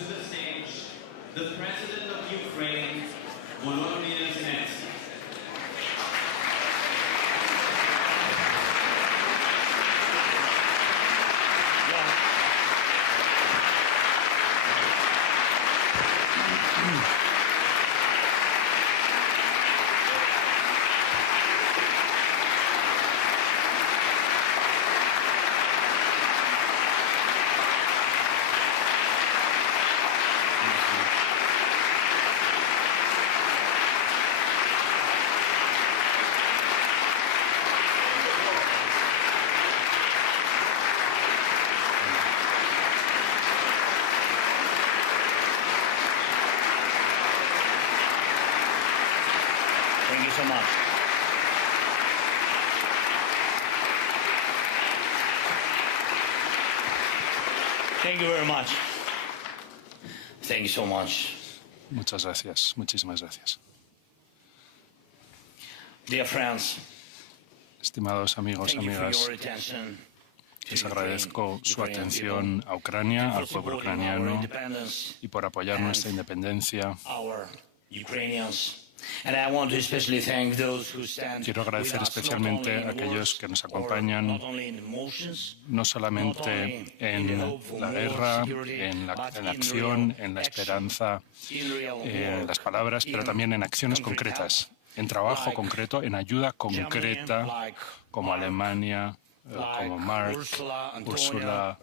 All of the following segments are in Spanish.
to the stage the President of Ukraine, Volodymyr Zelensky. Thank you so much. Thank you very much. Thank you so much. Muchas gracias, muchísimas gracias. Dear friends, Estimados amigos, thank you for amigas, your attention. les agradezco su atención a Ucrania, al pueblo ucraniano y por apoyar nuestra independencia. Quiero agradecer especialmente a aquellos que nos acompañan no solamente en la guerra, en la acción, en la esperanza, en las palabras, pero también en acciones concretas, en trabajo concreto, en ayuda concreta, como Alemania, como Mark, Ursula,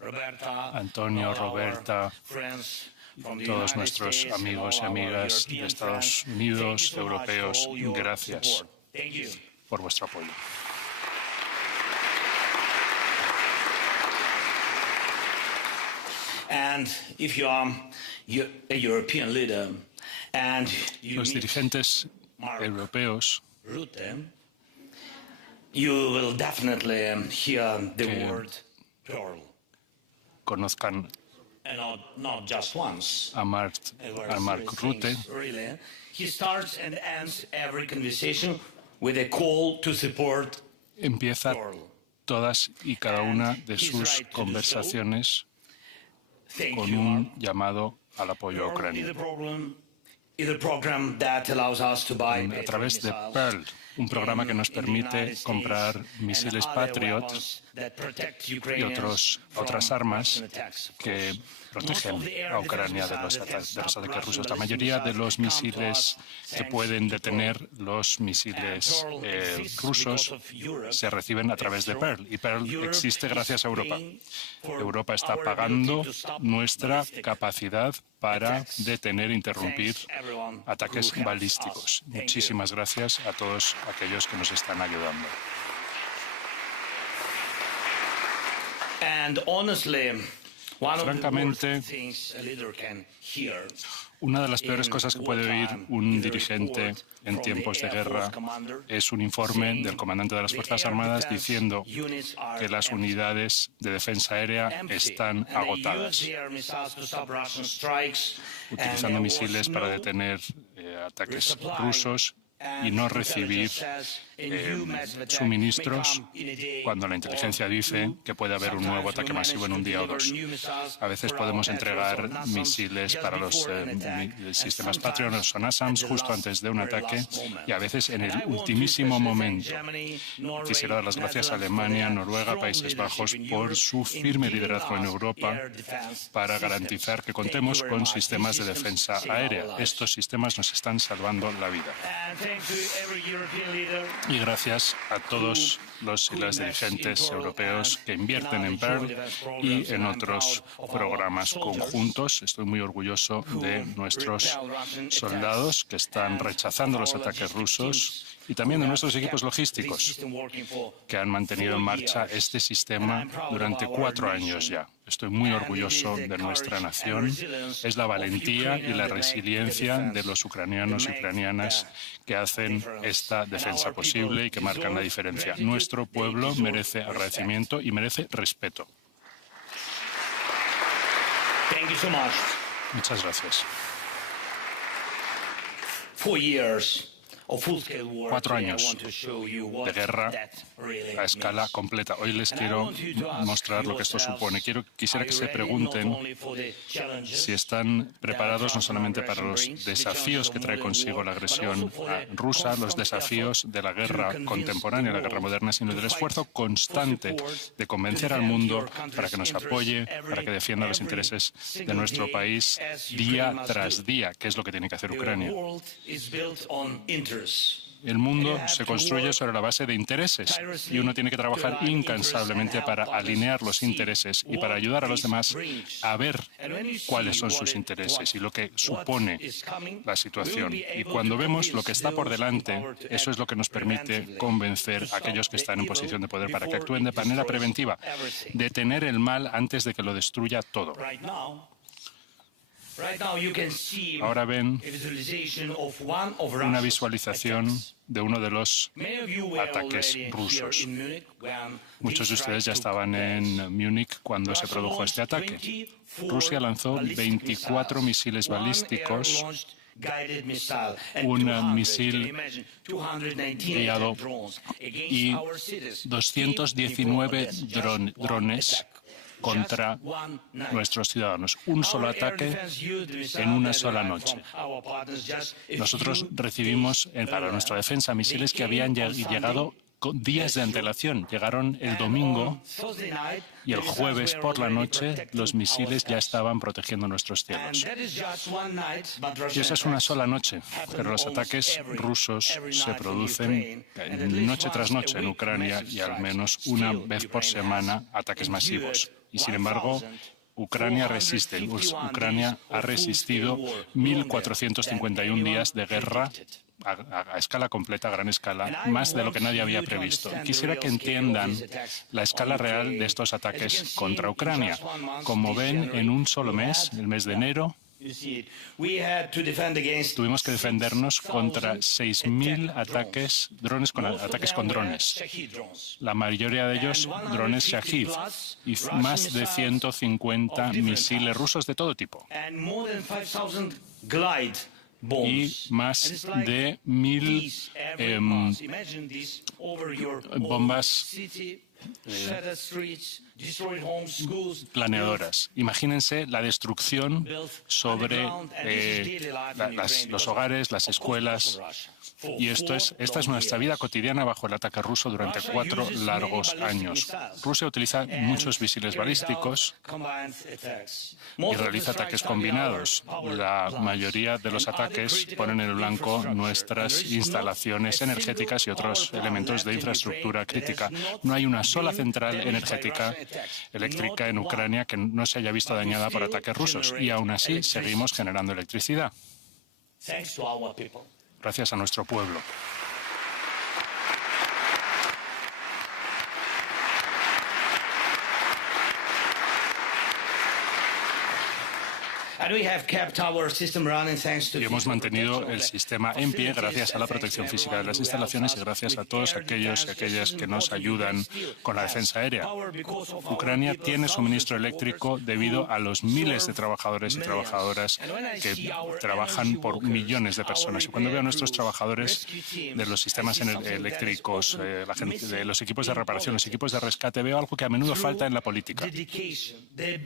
Antonio, Roberta, todos nuestros amigos y amigas de Estados Unidos, europeos, gracias por vuestro apoyo. Los dirigentes europeos conozcan a Mark Rutte. Empieza todas y cada una de sus conversaciones con un llamado al apoyo a Ucrania. A través de Pearl, un programa que nos permite comprar misiles Patriot y otras armas que protegen a Ucrania de los ataques rusos. La mayoría de los misiles que pueden detener los misiles rusos se reciben a través de Pearl, y Pearl existe gracias a Europa. Europa está pagando nuestra capacidad para detener e interrumpir ataques balísticos. Muchísimas gracias a todos aquellos que nos están ayudando. Francamente, una de las peores cosas que puede oír un dirigente en tiempos de guerra es un informe del comandante de las Fuerzas Armadas diciendo que las unidades de defensa aérea están agotadas, utilizando misiles para detener ataques rusos y no recibir suministros cuando la inteligencia dice que puede haber un nuevo ataque masivo en un día o dos. A veces podemos entregar misiles para los sistemas Patriot, los NASAMS, justo antes de un ataque, y a veces en el ultimísimo momento. Quisiera dar las gracias a Alemania, Noruega, Países Bajos por su firme liderazgo en Europa para garantizar que contemos con sistemas de defensa aérea. Estos sistemas nos están salvando la vida. Y gracias a todos los y las dirigentes europeos que invierten en Pearl y en otros programas conjuntos. Estoy muy orgulloso de nuestros soldados que están rechazando los ataques rusos y también de nuestros equipos logísticos que han mantenido en marcha este sistema durante 4 años ya. Estoy muy orgulloso de nuestra nación. Es la valentía y la resiliencia de los ucranianos y ucranianas que hacen esta defensa posible y que marcan la diferencia. Nuestro pueblo merece agradecimiento y merece respeto. Muchas gracias. 4 años de guerra a escala completa. Hoy les quiero mostrar lo que esto supone. Quisiera que se pregunten si están preparados no solamente para los desafíos que trae consigo la agresión rusa, los desafíos de la guerra contemporánea, la guerra moderna, sino del esfuerzo constante de convencer al mundo para que nos apoye, para que defienda los intereses de nuestro país día tras día, que es lo que tiene que hacer Ucrania. El mundo se construye sobre la base de intereses y uno tiene que trabajar incansablemente para alinear los intereses y para ayudar a los demás a ver cuáles son sus intereses y lo que supone la situación. Y cuando vemos lo que está por delante, eso es lo que nos permite convencer a aquellos que están en posición de poder para que actúen de manera preventiva, detener el mal antes de que lo destruya todo. Ahora ven una visualización de uno de los ataques rusos. Muchos de ustedes ya estaban en Múnich cuando se produjo este ataque. Rusia lanzó 24 misiles balísticos, un misil guiado y 219 drones contra nuestros ciudadanos. Un solo ataque en una sola noche. Nosotros recibimos para nuestra defensa misiles que habían llegado con días de antelación. Llegaron el domingo y el jueves por la noche los misiles ya estaban protegiendo nuestros cielos. Y esa es una sola noche, pero los ataques rusos se producen noche tras noche en Ucrania y al menos una vez por semana ataques masivos. Y sin embargo, Ucrania resiste. Ucrania ha resistido 1.451 días de guerra a escala completa, a gran escala, más de lo que nadie había previsto. Quisiera que entiendan la escala real de estos ataques contra Ucrania. Como ven, en un solo mes, el mes de enero, tuvimos que defendernos contra 6.000 ataques con drones. La mayoría de ellos drones Shahid y más de 150 misiles rusos de todo tipo. Y más de 1.000 bombas planeadoras. Imagínense la destrucción sobre los hogares, las escuelas. Y esta es nuestra vida cotidiana bajo el ataque ruso durante 4 largos años. Rusia utiliza muchos misiles balísticos y realiza ataques combinados. La mayoría de los ataques ponen en el blanco nuestras instalaciones energéticas y otros elementos de infraestructura crítica. No hay una sola central eléctrica en Ucrania que no se haya visto dañada por ataques rusos y aún así seguimos generando electricidad. Gracias a nuestro pueblo. Y hemos mantenido el sistema en pie gracias a la protección física de las instalaciones y gracias a todos aquellos y aquellas que nos ayudan con la defensa aérea. Ucrania tiene suministro eléctrico debido a los miles de trabajadores y trabajadoras que trabajan por millones de personas. Y cuando veo a nuestros trabajadores de los sistemas eléctricos, la gente de los equipos de reparación, los equipos de rescate, veo algo que a menudo falta en la política.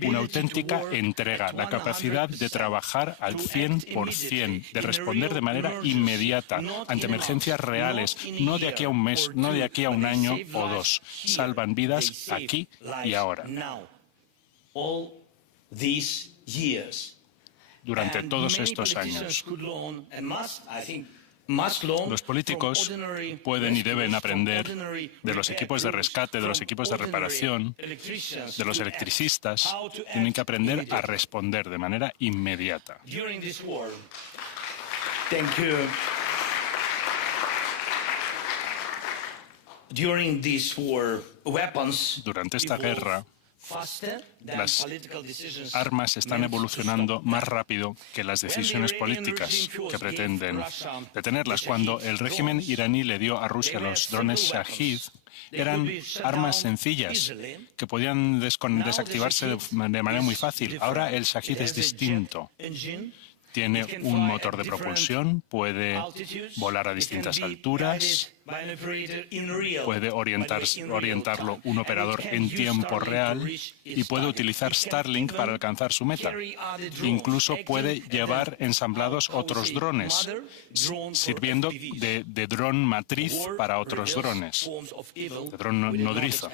Una auténtica entrega, la capacidad de trabajar al 100%, de responder de manera inmediata ante emergencias reales, no de aquí a un mes, no de aquí a un año o 2. Salvan vidas aquí y ahora. Durante todos estos años. Los políticos pueden y deben aprender de los equipos de rescate, de los equipos de reparación, de los electricistas. Tienen que aprender a responder de manera inmediata. Durante esta guerra, las armas están evolucionando más rápido que las decisiones políticas que pretenden detenerlas. Cuando el régimen iraní le dio a Rusia los drones Shahid, eran armas sencillas que podían desactivarse de manera muy fácil. Ahora el Shahid es distinto. Tiene un motor de propulsión, puede volar a distintas alturas, puede orientarlo un operador en tiempo real y puede utilizar Starlink para alcanzar su meta. Incluso puede llevar ensamblados otros drones, sirviendo de dron matriz para otros drones, de dron nodriza.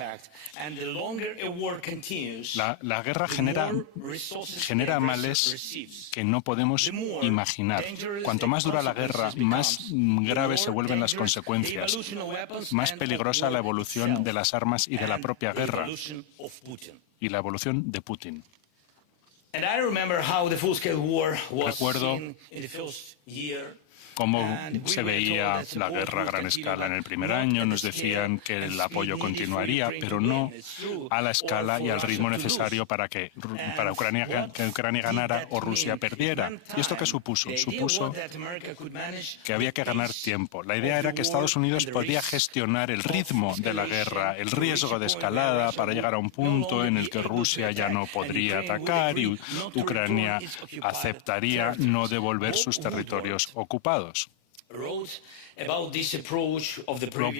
La guerra genera males que no podemos imaginar. Cuanto más dura la guerra, más graves se vuelven las consecuencias, más peligrosa la evolución de las armas y de la propia guerra y la evolución de Putin. Recuerdo cómo se veía la guerra a gran escala en el primer año. Nos decían que el apoyo continuaría, pero no a la escala y al ritmo necesario para que Ucrania ganara o Rusia perdiera. ¿Y esto qué supuso? Supuso que había que ganar tiempo. La idea era que Estados Unidos podía gestionar el ritmo de la guerra, el riesgo de escalada para llegar a un punto en el que Rusia ya no podría atacar y Ucrania aceptaría no devolver sus territorios ocupados. Rob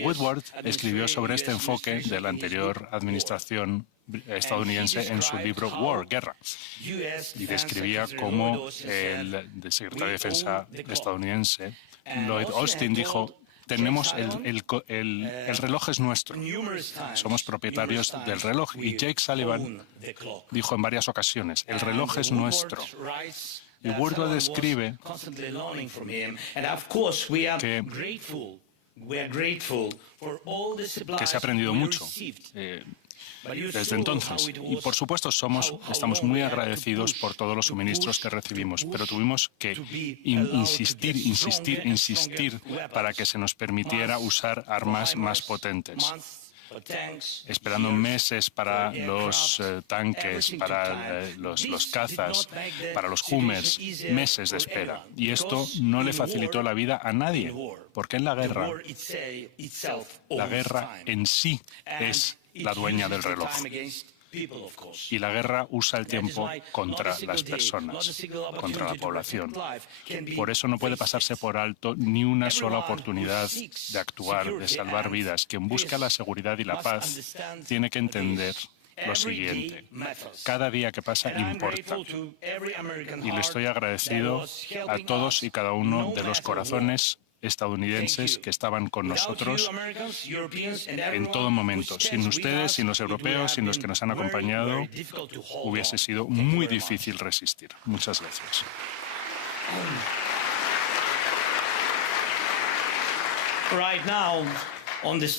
Woodward escribió sobre este enfoque de la anterior administración estadounidense en su libro War, Guerra, y describía cómo el secretario de Defensa estadounidense, Lloyd Austin, dijo: tenemos el reloj es nuestro, somos propietarios del reloj. Y Jake Sullivan dijo en varias ocasiones: el reloj es nuestro. Y Woodward describe que se ha aprendido mucho desde entonces. Y por supuesto estamos muy agradecidos por todos los suministros que recibimos, pero tuvimos que insistir para que se nos permitiera usar armas más potentes, esperando meses para los tanques, para los cazas, para los Hummers, meses de espera. Y esto no le facilitó la vida a nadie, porque en la guerra en sí es la dueña del reloj. Y la guerra usa el tiempo contra las personas, contra la población. Por eso no puede pasarse por alto ni una sola oportunidad de actuar, de salvar vidas. Quien busca la seguridad y la paz tiene que entender lo siguiente: cada día que pasa importa. Y le estoy agradecido a todos y cada uno de los corazones estadounidenses que estaban con nosotros en todo momento. Sin ustedes, sin los europeos, sin los que nos han acompañado, hubiese sido muy difícil resistir. Muchas gracias.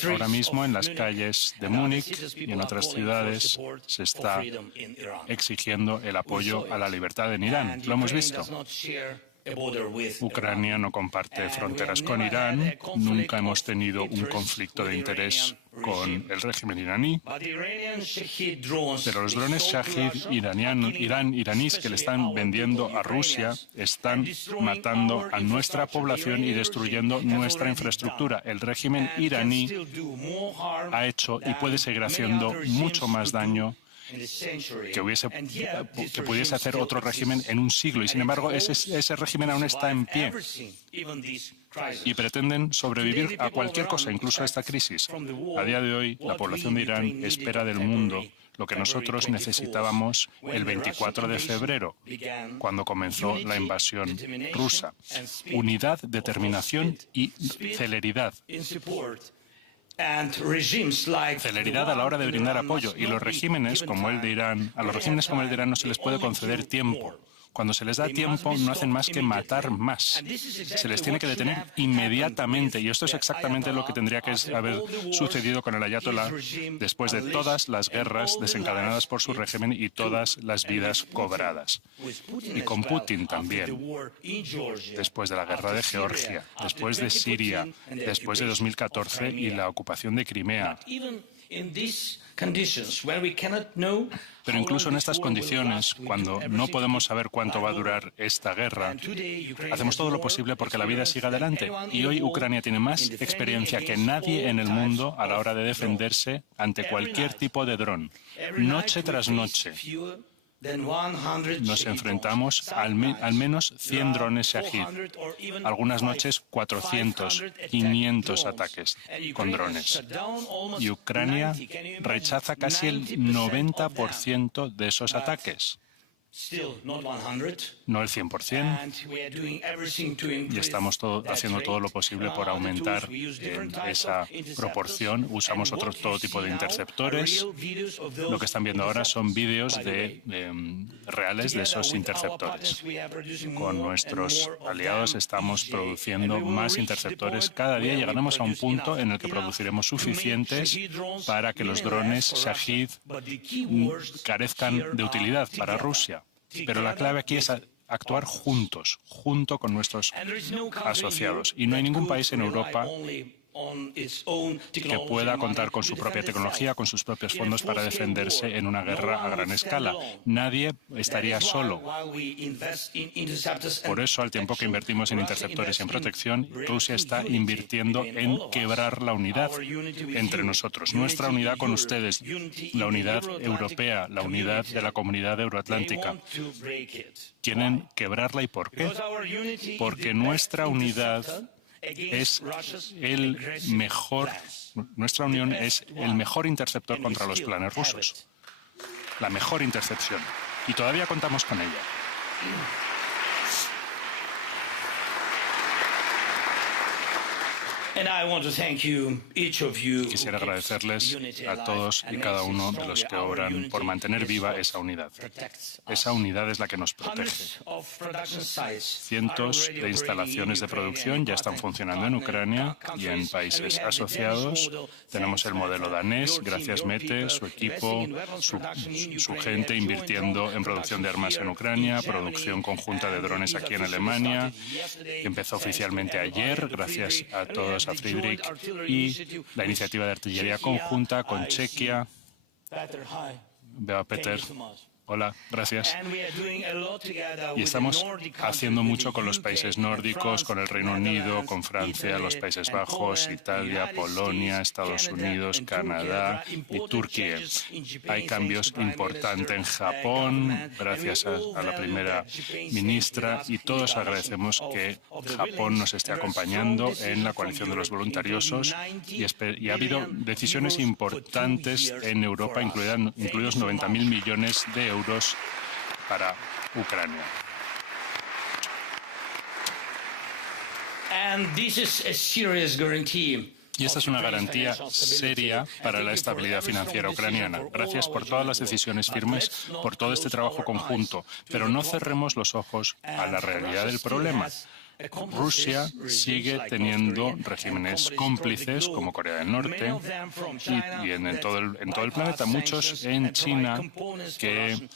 Ahora mismo en las calles de Múnich y en otras ciudades se está exigiendo el apoyo a la libertad en Irán. Lo hemos visto. Ucrania no comparte fronteras con Irán, nunca hemos tenido un conflicto de interés con el régimen iraní, pero los drones Shahid iraníes que le están vendiendo a Rusia están matando a nuestra población y destruyendo nuestra infraestructura. El régimen iraní ha hecho y puede seguir haciendo mucho más daño que pudiese hacer otro régimen en un siglo, y sin embargo ese régimen aún está en pie y pretenden sobrevivir a cualquier cosa, incluso a esta crisis. A día de hoy, la población de Irán espera del mundo lo que nosotros necesitábamos el 24 de febrero, cuando comenzó la invasión rusa: unidad, determinación y celeridad. Celeridad a la hora de brindar apoyo, y los regímenes como el de Irán, a los regímenes como el de Irán no se les puede conceder tiempo. Cuando se les da tiempo, no hacen más que matar más. Se les tiene que detener inmediatamente, y esto es exactamente lo que tendría que haber sucedido con el ayatolá después de todas las guerras desencadenadas por su régimen y todas las vidas cobradas. Y con Putin también, después de la guerra de Georgia, después de Siria, después de 2014 y la ocupación de Crimea. Pero incluso en estas condiciones, cuando no podemos saber cuánto va a durar esta guerra, hacemos todo lo posible porque la vida siga adelante. Y hoy Ucrania tiene más experiencia que nadie en el mundo a la hora de defenderse ante cualquier tipo de dron. Noche tras noche, nos enfrentamos a al menos 100 drones Shahid. Algunas noches 400, 500 ataques con drones. Y Ucrania rechaza casi el 90% de esos ataques. No el 100%, y estamos haciendo todo lo posible por aumentar esa proporción. Usamos todo tipo de interceptores. Lo que están viendo ahora son vídeos reales de esos interceptores. Con nuestros aliados estamos produciendo más interceptores. Cada día llegaremos a un punto en el que produciremos suficientes para que los drones Shahid carezcan de utilidad para Rusia. Pero la clave aquí es actuar juntos, junto con nuestros asociados. Y no hay ningún país en Europa que pueda contar con su propia tecnología, con sus propios fondos para defenderse en una guerra a gran escala. Nadie estaría solo. Por eso, al tiempo que invertimos en interceptores y en protección, Rusia está invirtiendo en quebrar la unidad entre nosotros, nuestra unidad con ustedes, la unidad europea, la unidad de la comunidad euroatlántica. Quieren quebrarla. ¿Y por qué? Porque nuestra unidad es nuestra unión es el mejor interceptor contra los planes rusos. La mejor intercepción. Y todavía contamos con ella. Quisiera agradecerles a todos y cada uno de los que obran por mantener viva esa unidad. Esa unidad es la que nos protege. Cientos de instalaciones de producción ya están funcionando en Ucrania y en países asociados. Tenemos el modelo danés, gracias Mete, su equipo, su gente invirtiendo en producción de armas en Ucrania, producción conjunta de drones aquí en Alemania, que empezó oficialmente ayer, gracias a todos, a Friedrich, y la iniciativa de artillería conjunta con Chequia. Veo a Peter. Hola, gracias. Y estamos haciendo mucho con los países nórdicos, con el Reino Unido, con Francia, los Países Bajos, Italia, Polonia, Estados Unidos, Canadá y Turquía. Hay cambios importantes en Japón, gracias a la primera ministra, y todos agradecemos que Japón nos esté acompañando en la coalición de los voluntariosos. Y ha habido decisiones importantes en Europa, incluidos 90.000 millones de euros para Ucrania. Y esta es una garantía seria para la estabilidad financiera ucraniana. Gracias por todas las decisiones firmes, por todo este trabajo conjunto. Pero no cerremos los ojos a la realidad del problema. Rusia sigue teniendo regímenes cómplices como Corea del Norte y en todo el planeta, muchos en China, que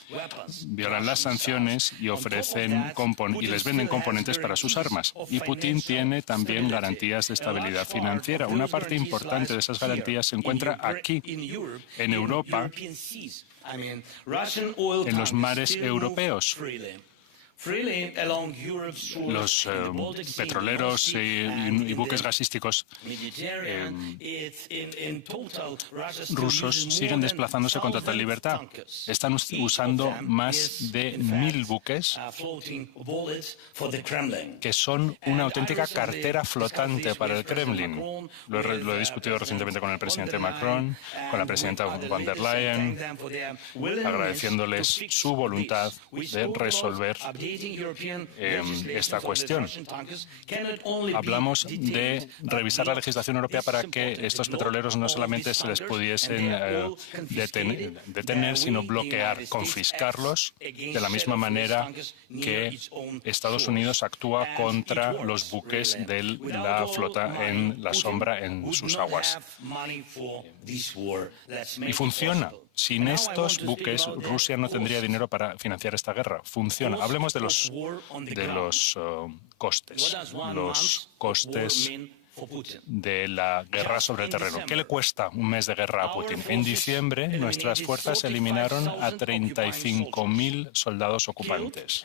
violan las sanciones y ofrecen y les venden componentes para sus armas. Y Putin tiene también garantías de estabilidad financiera. Una parte importante de esas garantías se encuentra aquí, en Europa, en los mares europeos. Los petroleros y buques gasísticos rusos siguen desplazándose con total libertad. Están usando más de 1.000 buques que son una auténtica cartera flotante para el Kremlin. Lo he discutido recientemente con el presidente Macron, con la presidenta von der Leyen, agradeciéndoles su voluntad de resolver esta cuestión. Hablamos de revisar la legislación europea para que estos petroleros no solamente se les pudiesen detener, sino bloquear, confiscarlos, de la misma manera que Estados Unidos actúa contra los buques de la flota en la sombra en sus aguas. Y funciona. Sin estos buques, Rusia no tendría dinero para financiar esta guerra. Funciona. Hablemos de los costes. Los costes de la guerra sobre el terreno. ¿Qué le cuesta un mes de guerra a Putin? En diciembre, nuestras fuerzas eliminaron a 35.000 soldados ocupantes,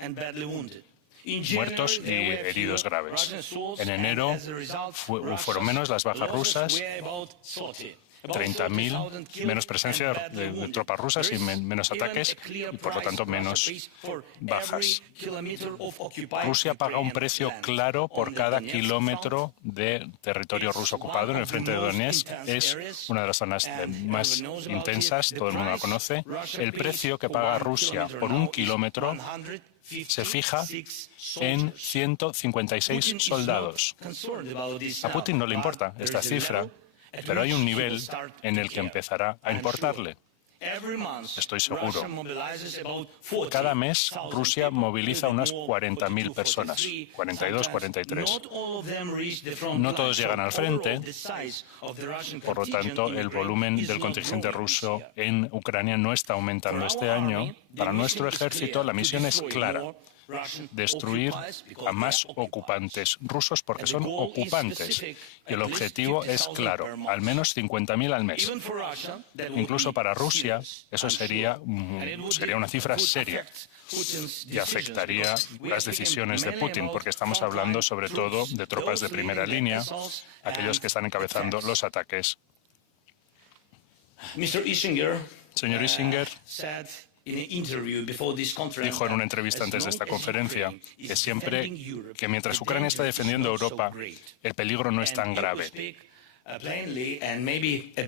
muertos y heridos graves. En enero fueron menos las bajas rusas. 30.000, menos presencia de tropas rusas y menos ataques y, por lo tanto, menos bajas. Rusia paga un precio claro por cada kilómetro de territorio ruso ocupado en el frente de Donetsk. Es una de las zonas más intensas, todo el mundo la conoce. El precio que paga Rusia por un kilómetro se fija en 156 soldados. A Putin no le importa esta cifra, pero hay un nivel en el que empezará a importarle. Estoy seguro. Cada mes Rusia moviliza unas 40.000 personas, 42, 43. No todos llegan al frente, por lo tanto el volumen del contingente ruso en Ucrania no está aumentando este año. Para nuestro ejército la misión es clara: destruir a más ocupantes rusos porque son ocupantes. Y el objetivo es claro, al menos 50.000 al mes. Incluso para Rusia eso sería una cifra seria y afectaría las decisiones de Putin, porque estamos hablando sobre todo de tropas de primera línea, aquellos que están encabezando los ataques. Señor Ischinger dijo en una entrevista antes de esta conferencia que mientras Ucrania está defendiendo a Europa, el peligro no es tan grave.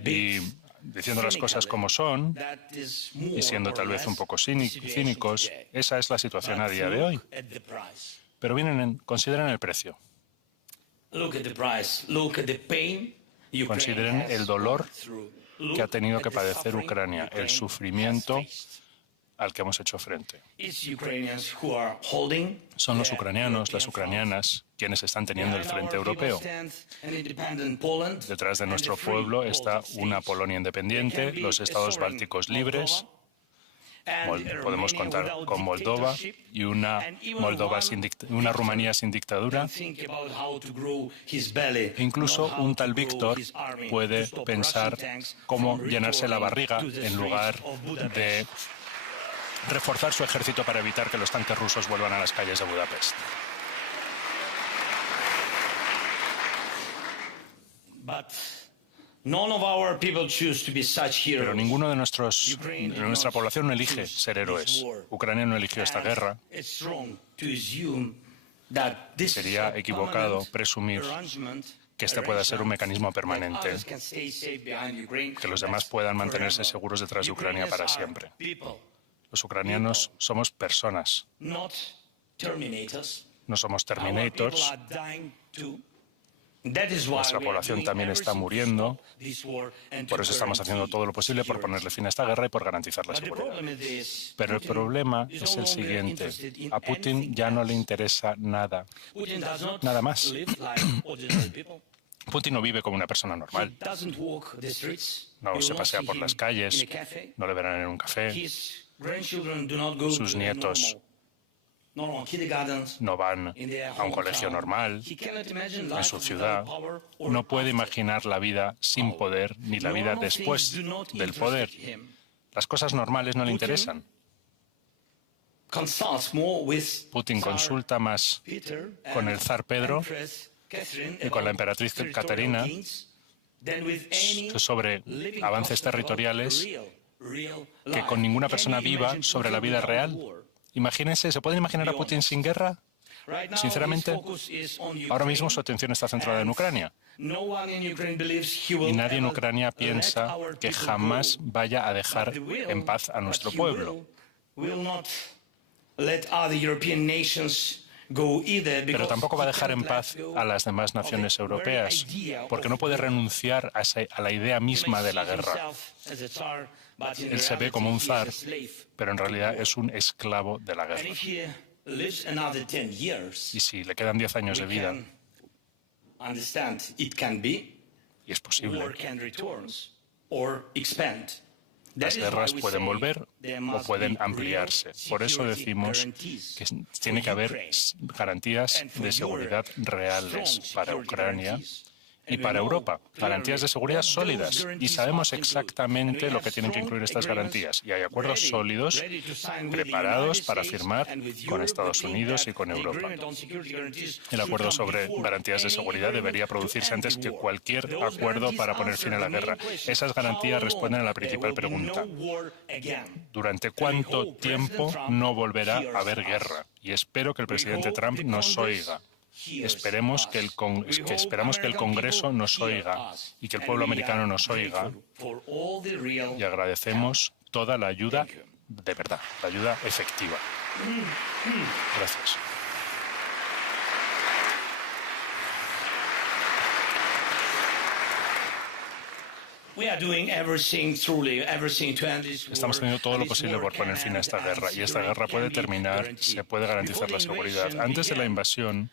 Y diciendo las cosas como son, y siendo tal vez un poco cínicos, esa es la situación a día de hoy. Pero consideren el precio. Consideren el dolor que ha tenido que padecer Ucrania, el sufrimiento al que hemos hecho frente. Son los ucranianos, las ucranianas, quienes están teniendo el frente europeo. Detrás de nuestro pueblo está una Polonia independiente, los estados bálticos libres. Podemos contar con Moldova y una Rumanía sin dictadura. Incluso un tal Víctor puede pensar cómo llenarse la barriga en lugar de reforzar su ejército para evitar que los tanques rusos vuelvan a las calles de Budapest. Pero ninguno de nuestra población no elige ser héroes. Ucrania no eligió esta guerra. Sería equivocado presumir que este pueda ser un mecanismo permanente, que los demás puedan mantenerse seguros detrás de Ucrania para siempre. Los ucranianos somos personas, no somos Terminators. Nuestra población también está muriendo, por eso estamos haciendo todo lo posible por ponerle fin a esta guerra y por garantizar la seguridad. Pero el problema es el siguiente: a Putin ya no le interesa nada más. Putin no vive como una persona normal. No se pasea por las calles, no le verán en un café. Sus nietos no van a un colegio normal en su ciudad. No puede imaginar la vida sin poder ni la vida después del poder. Las cosas normales no le interesan. Putin consulta más con el zar Pedro y con la emperatriz Caterina sobre avances territoriales que con ninguna persona viva sobre la vida real. Imagínense, ¿se pueden imaginar a Putin sin guerra? Sinceramente, ahora mismo su atención está centrada en Ucrania. Y nadie en Ucrania piensa que jamás vaya a dejar en paz a nuestro pueblo. Pero tampoco va a dejar en paz a las demás naciones europeas, porque no puede renunciar a la idea misma de la guerra. Él se ve como un zar, pero en realidad es un esclavo de la guerra. Y si le quedan 10 años de vida, y es posible, las guerras pueden volver o pueden ampliarse. Por eso decimos que tiene que haber garantías de seguridad reales para Ucrania y para Europa, garantías de seguridad sólidas. Y sabemos exactamente lo que tienen que incluir estas garantías. Y hay acuerdos sólidos preparados para firmar con Estados Unidos y con Europa. El acuerdo sobre garantías de seguridad debería producirse antes que cualquier acuerdo para poner fin a la guerra. Esas garantías responden a la principal pregunta: ¿durante cuánto tiempo no volverá a haber guerra? Y espero que el presidente Trump nos oiga. Esperamos que el Congreso nos oiga y que el pueblo americano nos oiga, y agradecemos toda la ayuda de verdad, la ayuda efectiva. Gracias. Estamos haciendo todo lo posible por poner fin a esta guerra, y esta guerra puede terminar, se puede garantizar la seguridad. Antes de la invasión,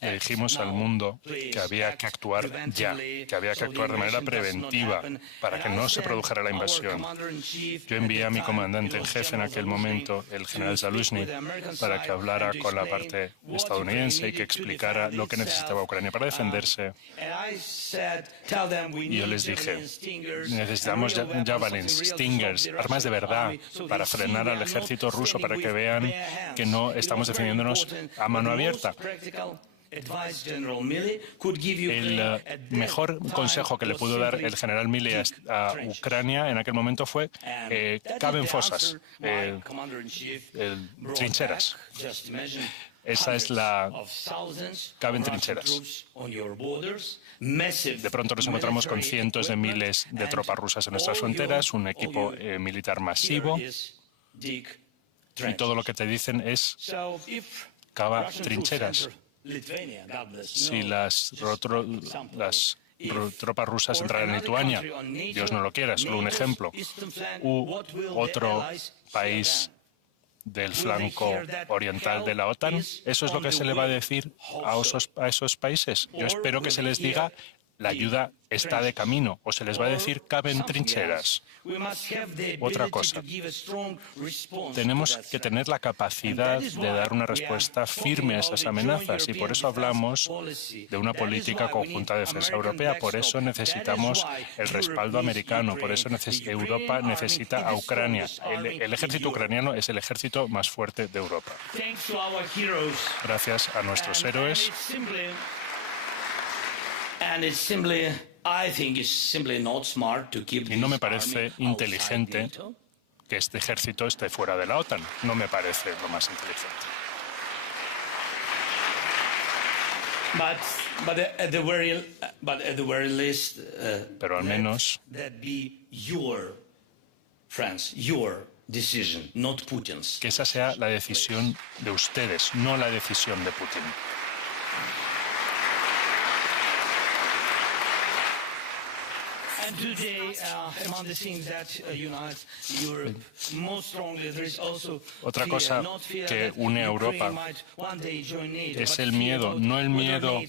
le dijimos al mundo que había que actuar ya, que había que actuar de manera preventiva para que no se produjera la invasión. Yo envié a mi comandante en jefe en aquel momento, el general Zaluzny, para que hablara con la parte estadounidense y que explicara lo que necesitaba Ucrania para defenderse. Y yo les dije, necesitamos javelins, Stingers, armas de verdad para frenar al ejército ruso, para que vean que no estamos defendiéndonos a mano abierta. El mejor consejo que le pudo dar el general Milley a Ucrania en aquel momento fue caben fosas, trincheras. Esa es la... caben trincheras. De pronto nos encontramos con cientos de miles de tropas rusas en nuestras fronteras, un equipo militar masivo, y todo lo que te dicen es cava trincheras. Si las tropas rusas entraran en Lituania, Dios no lo quiera, solo un ejemplo, u otro país del flanco oriental de la OTAN, ¿eso es lo que se le va a decir a esos países? Yo espero que se les diga: la ayuda está de camino, o se les va a decir caben trincheras. Otra cosa, tenemos que tener la capacidad de dar una respuesta firme a esas amenazas, y por eso hablamos de una política conjunta de defensa europea. Por eso necesitamos el respaldo americano, por eso Europa necesita a Ucrania. El ejército ucraniano es el ejército más fuerte de Europa. Gracias a nuestros héroes. Y no me parece inteligente que este ejército esté fuera de la OTAN. No me parece lo más inteligente. Pero al menos que esa sea la decisión de ustedes, no la decisión de Putin. Otra cosa que une a Europa es el miedo, no el miedo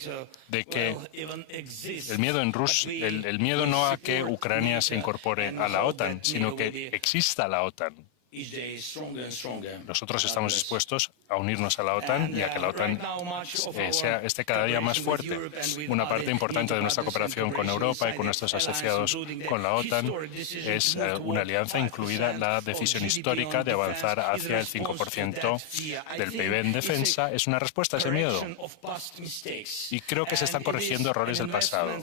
de que el miedo en Rusia, el miedo no a que Ucrania se incorpore a la OTAN, sino que exista la OTAN. Nosotros estamos dispuestos a unirnos a la OTAN y a que la OTAN esté cada día más fuerte. Una parte importante de nuestra cooperación con Europa y con nuestros asociados con la OTAN es una alianza, incluida la decisión histórica de avanzar hacia el 5% del PIB en defensa. Es una respuesta a ese miedo. Y creo que se están corrigiendo errores del pasado.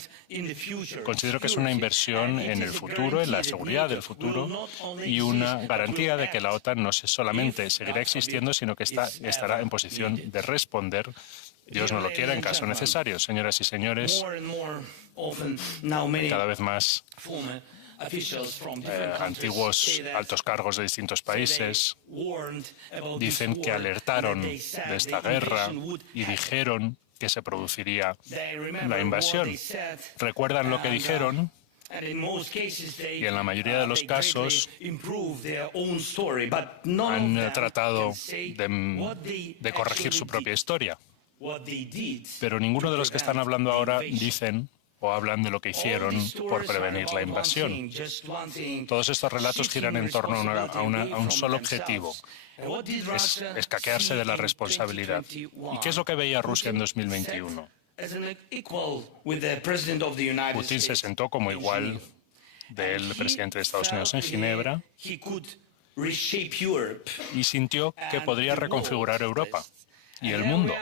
Considero que es una inversión en el futuro, en la seguridad del futuro, y una garantía de que la OTAN no solamente seguirá existiendo, sino que estará en posición de responder, Dios no lo quiera, en caso necesario. Señoras y señores, cada vez más antiguos altos cargos de distintos países dicen que alertaron de esta guerra y dijeron que se produciría la invasión. ¿Recuerdan lo que dijeron? Y en la mayoría de los casos han tratado de corregir su propia historia. Pero ninguno de los que están hablando ahora dicen o hablan de lo que hicieron por prevenir la invasión. Todos estos relatos giran en torno a un solo objetivo: es escaquearse de la responsabilidad. ¿Y qué es lo que veía Rusia en 2021? Putin se sentó como igual del presidente de Estados Unidos en Ginebra y sintió que podría reconfigurar Europa y el mundo.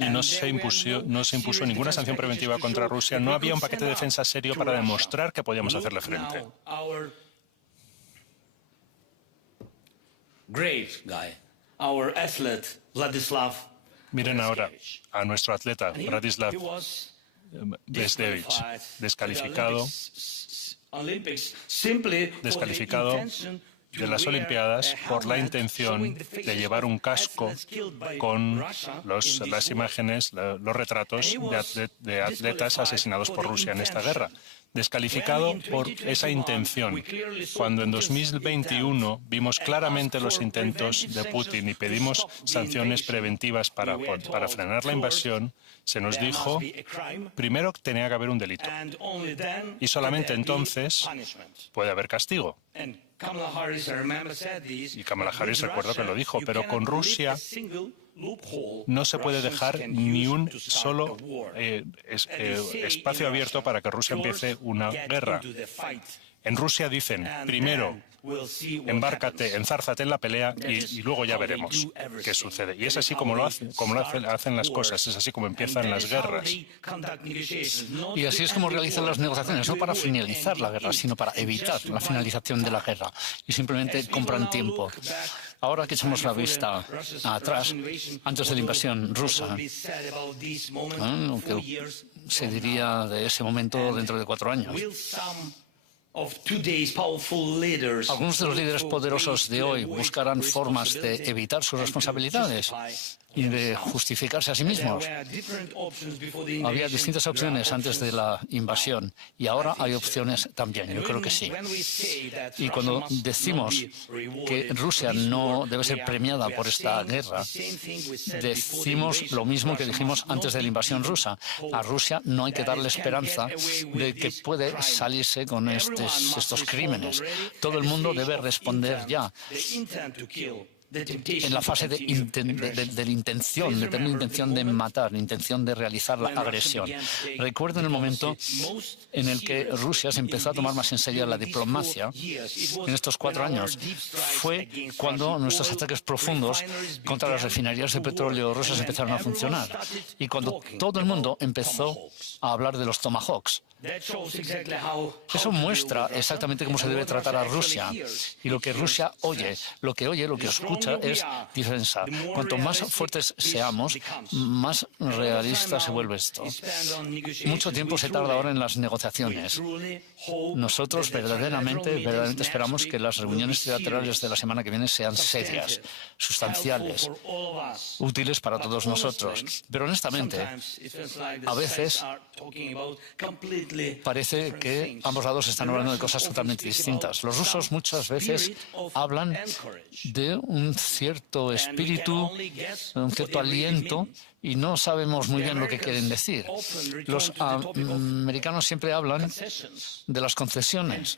Y no se impuso ninguna sanción preventiva contra Rusia. No había un paquete de defensa serio para demostrar que podíamos hacerle frente. Miren ahora a nuestro atleta, Vladislav Bezdevich, descalificado de las Olimpiadas por la intención de llevar un casco con las imágenes, los retratos de atletas asesinados por Rusia en esta guerra. Descalificado por esa intención. Cuando en 2021 vimos claramente los intentos de Putin y pedimos sanciones preventivas para frenar la invasión, se nos dijo, primero que tenía que haber un delito. Y solamente entonces puede haber castigo. Y Kamala Harris recuerdo que lo dijo, pero con Rusia no se puede dejar ni un solo espacio abierto para que Rusia empiece una guerra. En Rusia dicen, primero, embárcate, enzárzate en la pelea y luego ya veremos qué sucede. Y es así como hacen las cosas, es así como empiezan las guerras. Y así es como realizan las negociaciones, no para finalizar la guerra, sino para evitar la finalización de la guerra. Y simplemente compran tiempo. Ahora que echamos la vista atrás, antes de la invasión rusa, lo que se diría de ese momento dentro de 4 años. Algunos de los líderes poderosos de hoy buscarán formas de evitar sus responsabilidades y de justificarse a sí mismos. Había distintas opciones antes de la invasión y ahora hay opciones también, yo creo que sí. Y cuando decimos que Rusia no debe ser premiada por esta guerra, decimos lo mismo que dijimos antes de la invasión rusa. A Rusia no hay que darle esperanza de que puede salirse con estos crímenes. Todo el mundo debe responder ya. En la fase de la intención, de tener intención de matar, intención de realizar la agresión. Recuerdo el momento en el que Rusia se empezó a tomar más en serio la diplomacia en estos 4 años. Fue cuando nuestros ataques profundos contra las refinerías de petróleo rusas empezaron a funcionar y cuando todo el mundo empezó a hablar de los Tomahawks. Eso muestra exactamente cómo se debe tratar a Rusia. Y lo que Rusia oye, lo que escucha es defensa. Cuanto más fuertes seamos, más realista se vuelve esto. Mucho tiempo se tarda ahora en las negociaciones. Nosotros verdaderamente esperamos que las reuniones trilaterales de la semana que viene sean serias, sustanciales, útiles para todos nosotros. Pero honestamente, a veces parece que ambos lados están hablando de cosas totalmente distintas. Los rusos muchas veces hablan de un cierto espíritu, un cierto aliento, y no sabemos muy bien lo que quieren decir. Los americanos siempre hablan de las concesiones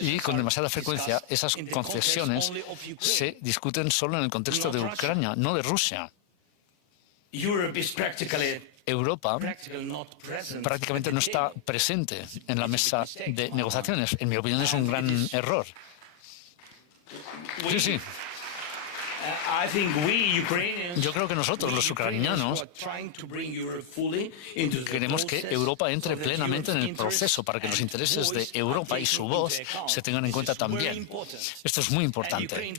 y con demasiada frecuencia esas concesiones se discuten solo en el contexto de Ucrania, no de Rusia. Europa prácticamente no está presente en la mesa de negociaciones. En mi opinión es un gran error. Sí. Yo creo que nosotros, los ucranianos, queremos que Europa entre plenamente en el proceso para que los intereses de Europa y su voz se tengan en cuenta también. Esto es muy importante.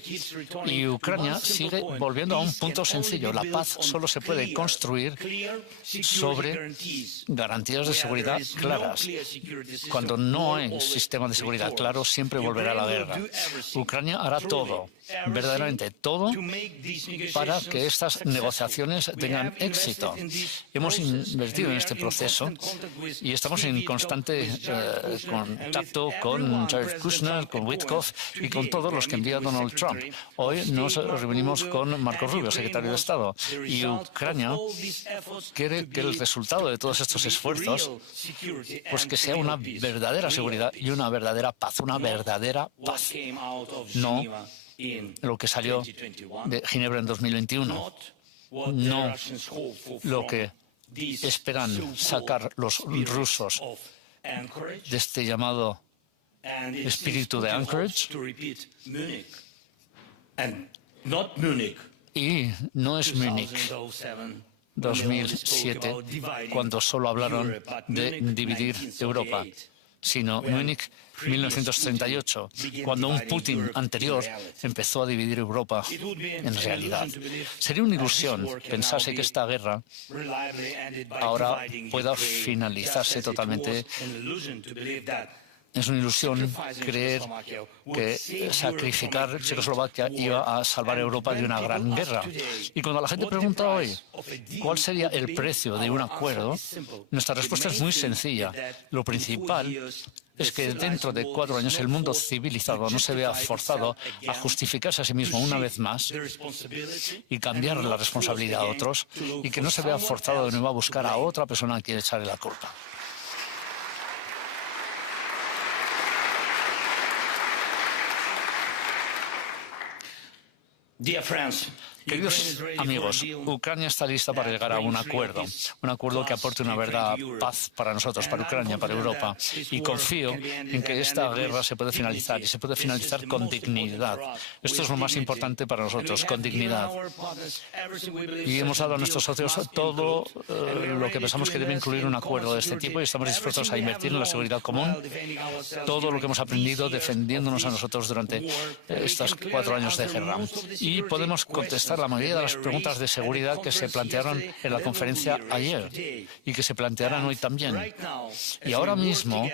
Y Ucrania sigue volviendo a un punto sencillo. La paz solo se puede construir sobre garantías de seguridad claras. Cuando no hay sistema de seguridad claro, siempre volverá la guerra. Ucrania hará todo, verdaderamente todo, para que estas negociaciones tengan éxito. Hemos invertido en este proceso y estamos en constante contacto con Jared Kushner, con Witkoff y con todos los que envía Donald Trump. Hoy nos reunimos con Marco Rubio, secretario de Estado, y Ucrania quiere que el resultado de todos estos esfuerzos, pues que sea una verdadera seguridad y una verdadera paz, No lo que salió de Ginebra en 2021, no lo que esperan sacar los rusos de este llamado espíritu de Anchorage. Y no es Múnich 2007, cuando solo hablaron de dividir Europa, sino Múnich 1938, cuando un Putin anterior empezó a dividir Europa en realidad. Sería una ilusión pensarse que esta guerra ahora pueda finalizarse totalmente. Es una ilusión creer que sacrificar Checoslovaquia iba a salvar a Europa de una gran guerra. Y cuando la gente pregunta hoy cuál sería el precio de un acuerdo, nuestra respuesta es muy sencilla. Lo principal es que dentro de 4 años el mundo civilizado no se vea forzado a justificarse a sí mismo una vez más y cambiar la responsabilidad a otros, y que no se vea forzado de nuevo a buscar a otra persona a quien echarle la culpa. Queridos amigos, Ucrania está lista para llegar a un acuerdo que aporte una verdadera paz para nosotros, para Ucrania, para Europa. Y confío en que esta guerra se puede finalizar, y se puede finalizar con dignidad. Esto es lo más importante para nosotros, con dignidad. Y hemos dado a nuestros socios todo lo que pensamos que debe incluir un acuerdo de este tipo, y estamos dispuestos a invertir en la seguridad común, todo lo que hemos aprendido defendiéndonos a nosotros durante estos 4 años de guerra. Y podemos contestar la mayoría de las preguntas de seguridad que se plantearon en la conferencia ayer y que se plantearán hoy también. Y ahora mismo,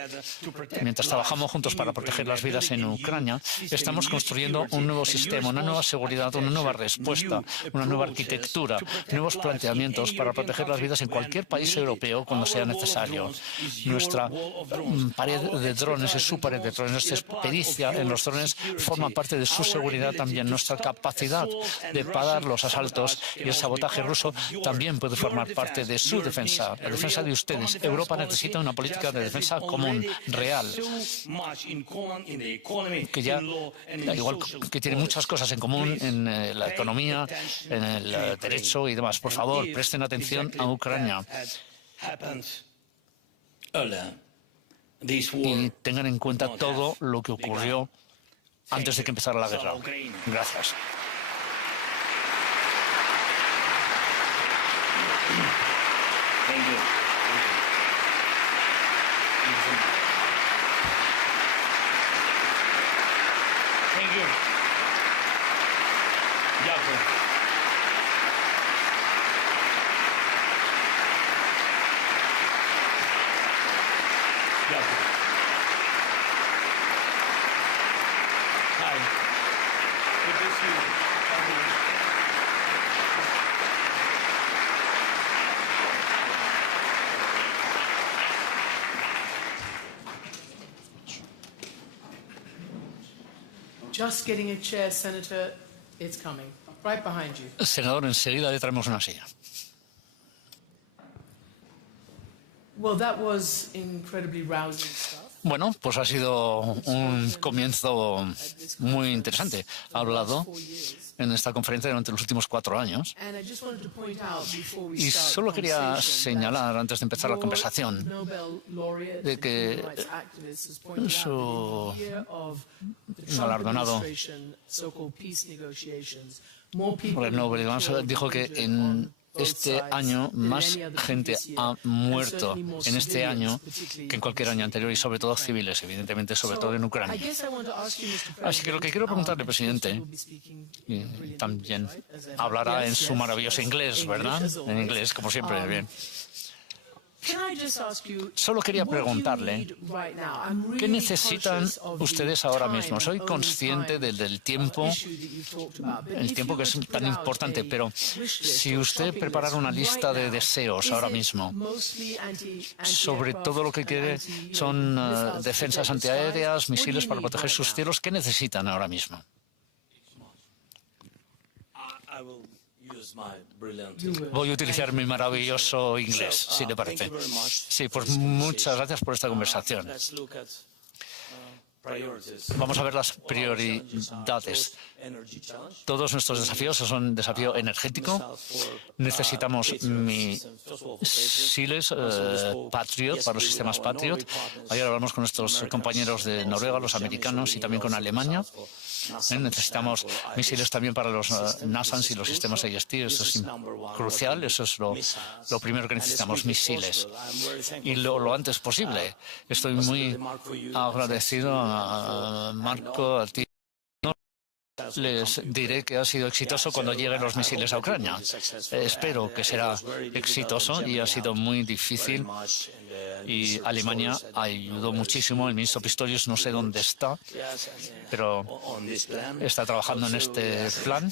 mientras trabajamos juntos para proteger las vidas en Ucrania, estamos construyendo un nuevo sistema, una nueva seguridad, una nueva respuesta, una nueva arquitectura, nuevos planteamientos para proteger las vidas en cualquier país europeo cuando sea necesario. Nuestra pared de drones es su pared de drones. Nuestra experiencia en los drones forma parte de su seguridad también. Nuestra capacidad de parar los asaltos y el sabotaje ruso también puede formar parte de su defensa, la defensa de ustedes. Europa necesita una política de defensa común, real, que ya, igual que tiene muchas cosas en común en la economía, en el derecho y demás. Por favor, presten atención a Ucrania y tengan en cuenta todo lo que ocurrió antes de que empezara la guerra. Gracias. Thank you. Thank you. Дякую. Дякую. Hi. Good to see you. Thank you. Just getting a chair, Senator. It's coming. Right behind you. Senador, enseguida le traemos una silla. Well, that was incredibly rousing stuff. Bueno, pues ha sido un comienzo muy interesante. Ha hablado en esta conferencia durante los últimos 4 años. And I just wanted to point out before we Y start solo the quería conversation señalar, antes de empezar la that conversación, Nobel laureate de and que human rights activist has pointed out su that in the year of the Trump galardonado administration so-called peace negotiations, more people el Nobel dijo que en este año más gente ha muerto en este año que en cualquier año anterior, y sobre todo civiles, evidentemente, sobre todo en Ucrania. Así que lo que quiero preguntarle, presidente, y también hablará en su maravilloso inglés, ¿verdad? En inglés, como siempre, bien. Solo quería preguntarle, ¿qué necesitan ustedes ahora mismo? Soy consciente del tiempo, el tiempo que es tan importante, pero si usted preparara una lista de deseos ahora mismo, sobre todo lo que quiere son defensas antiaéreas, misiles para proteger sus cielos, ¿qué necesitan ahora mismo? Voy a utilizar mi maravilloso inglés, si le parece. Sí, pues muchas gracias por esta conversación. Vamos a ver las prioridades. Todos nuestros desafíos son un desafío energético. Necesitamos misiles Patriot para los sistemas Patriot. Ayer hablamos con nuestros compañeros de Noruega, los americanos, y también con Alemania. Necesitamos misiles también para los NASAMS y los sistemas IST. Eso es crucial. Eso es lo primero que necesitamos, misiles. Y lo antes posible. Estoy muy agradecido a Marco, a ti. Les diré que ha sido exitoso cuando lleguen los misiles a Ucrania. Espero que será exitoso y ha sido muy difícil. Y Alemania ayudó muchísimo. El ministro Pistorius no sé dónde está, pero está trabajando en este plan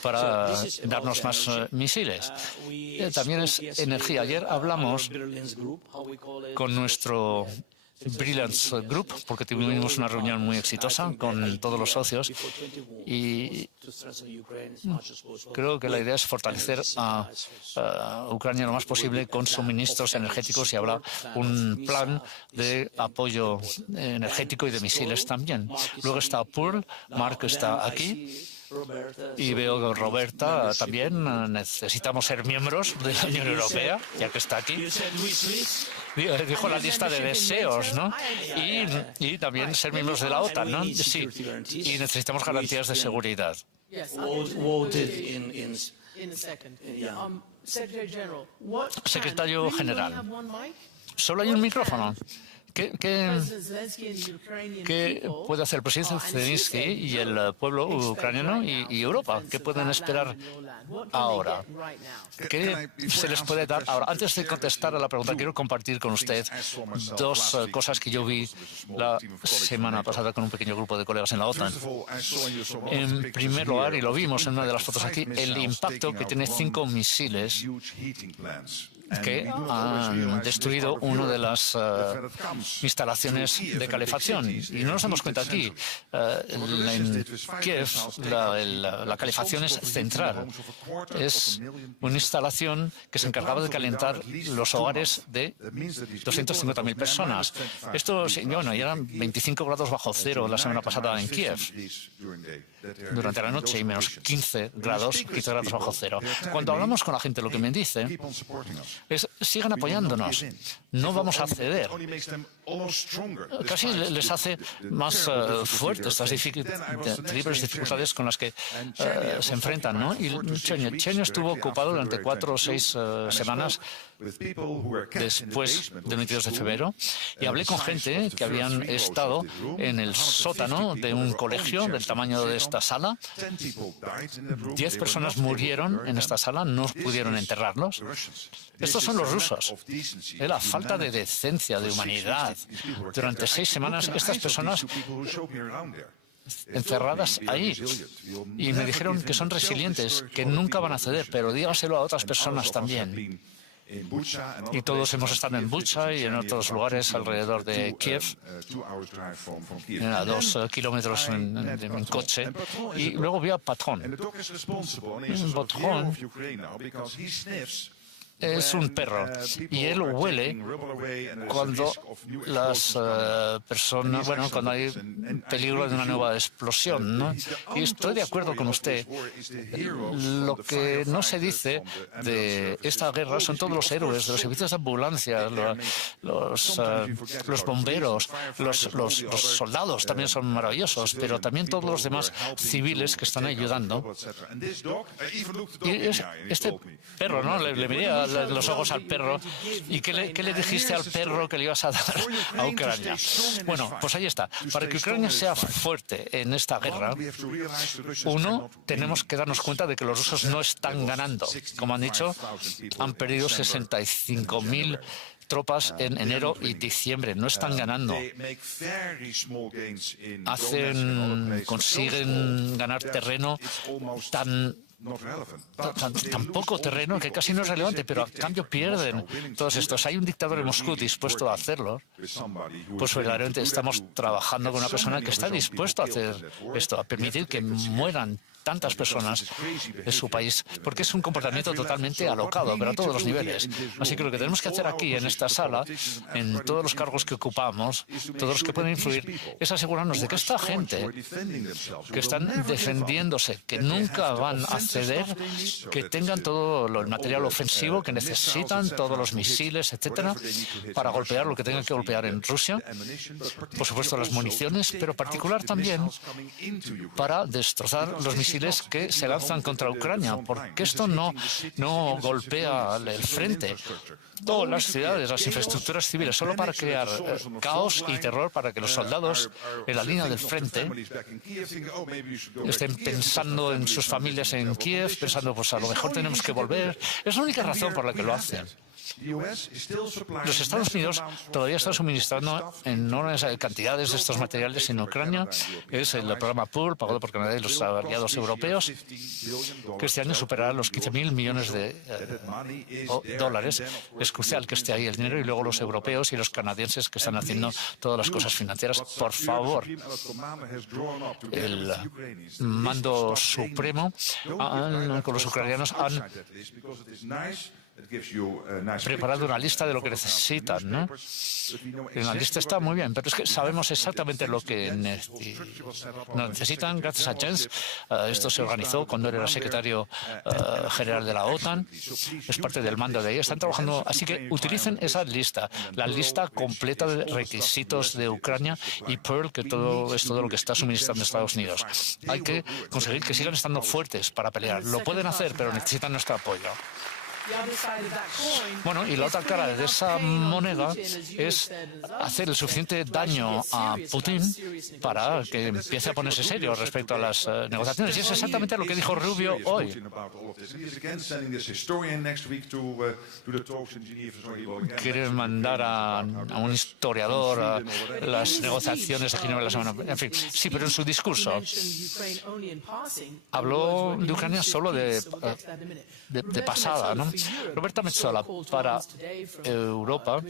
para darnos más misiles. También es energía. Ayer hablamos con nuestro Brilliance Group, porque tuvimos una reunión muy exitosa con todos los socios y creo que la idea es fortalecer a Ucrania lo más posible con suministros energéticos y habrá un plan de apoyo energético y de misiles también. Luego está Pearl, Mark está aquí. Y veo que Roberta también. Necesitamos ser miembros de la Unión Europea, ya que está aquí. Dijo la lista de deseos, ¿no? Y también ser miembros de la OTAN, ¿no? Sí. Y necesitamos garantías de seguridad. Secretario General, solo hay un micrófono. ¿Qué puede hacer el presidente Zelensky y el pueblo ucraniano y Europa? ¿Qué pueden esperar ahora? ¿Qué se les puede dar ahora? Antes de contestar a la pregunta, quiero compartir con usted dos cosas que yo vi la semana pasada con un pequeño grupo de colegas en la OTAN. En primer lugar, y lo vimos en una de las fotos aquí, el impacto que tiene 5 misiles que han destruido una de las instalaciones de calefacción. Y no nos damos cuenta aquí. En Kiev, la calefacción es central. Es una instalación que se encargaba de calentar los hogares de 250.000 personas. Esto, bueno, ya eran 25 grados bajo cero la semana pasada en Kiev durante la noche y menos 15 grados bajo cero. Cuando hablamos con la gente, lo que me dice es: sigan apoyándonos, no vamos a ceder. Casi les hace más fuertes estas terribles dificultades con las que se enfrentan, ¿no? Y Chenia estuvo ocupado durante 4 o 6 semanas después del 22 de febrero y hablé con gente que habían estado en el sótano de un colegio del tamaño de esta sala. 10 personas murieron en esta sala, no pudieron enterrarlos. Estos son los rusos. Es la falta de decencia, de humanidad. Durante 6 semanas, estas personas encerradas ahí. Y me dijeron que son resilientes, que nunca van a ceder, pero dígaselo a otras personas también. Y todos hemos estado en Bucha y en otros lugares alrededor de Kiev, a 2 kilómetros en coche. Y luego vi a Patron. Patron es un perro y él huele cuando las personas, bueno, cuando hay peligro de una nueva explosión, ¿no? Y estoy de acuerdo con usted. Lo que no se dice de esta guerra son todos los héroes de los servicios de ambulancia, los bomberos, los soldados también son maravillosos, pero también todos los demás civiles que están ayudando. Y este perro, ¿no? Le miré los ojos al perro. ¿Y qué le dijiste al perro que le ibas a dar a Ucrania? Bueno, pues ahí está. Para que Ucrania sea fuerte en esta guerra, uno, tenemos que darnos cuenta de que los rusos no están ganando. Como han dicho, han perdido 65.000 tropas en enero y diciembre. No están ganando. Consiguen ganar terreno tan tampoco terreno, que casi no es relevante, pero a cambio pierden todos estos. Hay un dictador en Moscú dispuesto a hacerlo. Pues verdaderamente estamos trabajando con una persona que está dispuesta a hacer esto, a permitir que mueran tantas personas en su país, porque es un comportamiento totalmente alocado, pero a todos los niveles. Así que lo que tenemos que hacer aquí, en esta sala, en todos los cargos que ocupamos, todos los que pueden influir, es asegurarnos de que esta gente que están defendiéndose, que nunca van a ceder, que tengan todo el material ofensivo que necesitan, todos los misiles, etcétera, para golpear lo que tengan que golpear en Rusia. Por supuesto, las municiones, pero particular también para destrozar los misiles que se lanzan contra Ucrania, porque esto no golpea el frente. Todas las ciudades, las infraestructuras civiles, solo para crear caos y terror para que los soldados en la línea del frente estén pensando en sus familias en Kiev, pensando, pues a lo mejor tenemos que volver. Es la única razón por la que lo hacen. Los Estados Unidos todavía están suministrando enormes cantidades de estos materiales en Ucrania. Es el programa PUR, pagado por Canadá y los aliados europeos, que este año superará los 15.000 millones de dólares. Es crucial que esté ahí el dinero, y luego los europeos y los canadienses que están haciendo todas las cosas financieras. Por favor, el mando supremo con los ucranianos han preparado una lista de lo que necesitan, ¿no? La lista está muy bien, pero es que sabemos exactamente lo que necesitan. Gracias a Jens, esto se organizó cuando era secretario general de la OTAN. Es parte del mando de ahí. Están trabajando, así que utilicen esa lista, la lista completa de requisitos de Ucrania y Pearl, que todo es todo lo que está suministrando Estados Unidos. Hay que conseguir que sigan estando fuertes para pelear. Lo pueden hacer, pero necesitan nuestro apoyo. Bueno, y la otra cara de esa moneda es hacer el suficiente daño a Putin para que empiece a ponerse serio respecto a las negociaciones. Y es exactamente lo que dijo Rubio hoy. Quiere mandar a un historiador a las negociaciones de Ginebra la semana. En fin, sí, pero en su discurso habló de Ucrania solo de pasada, ¿no? Roberta Metsola, para Europa,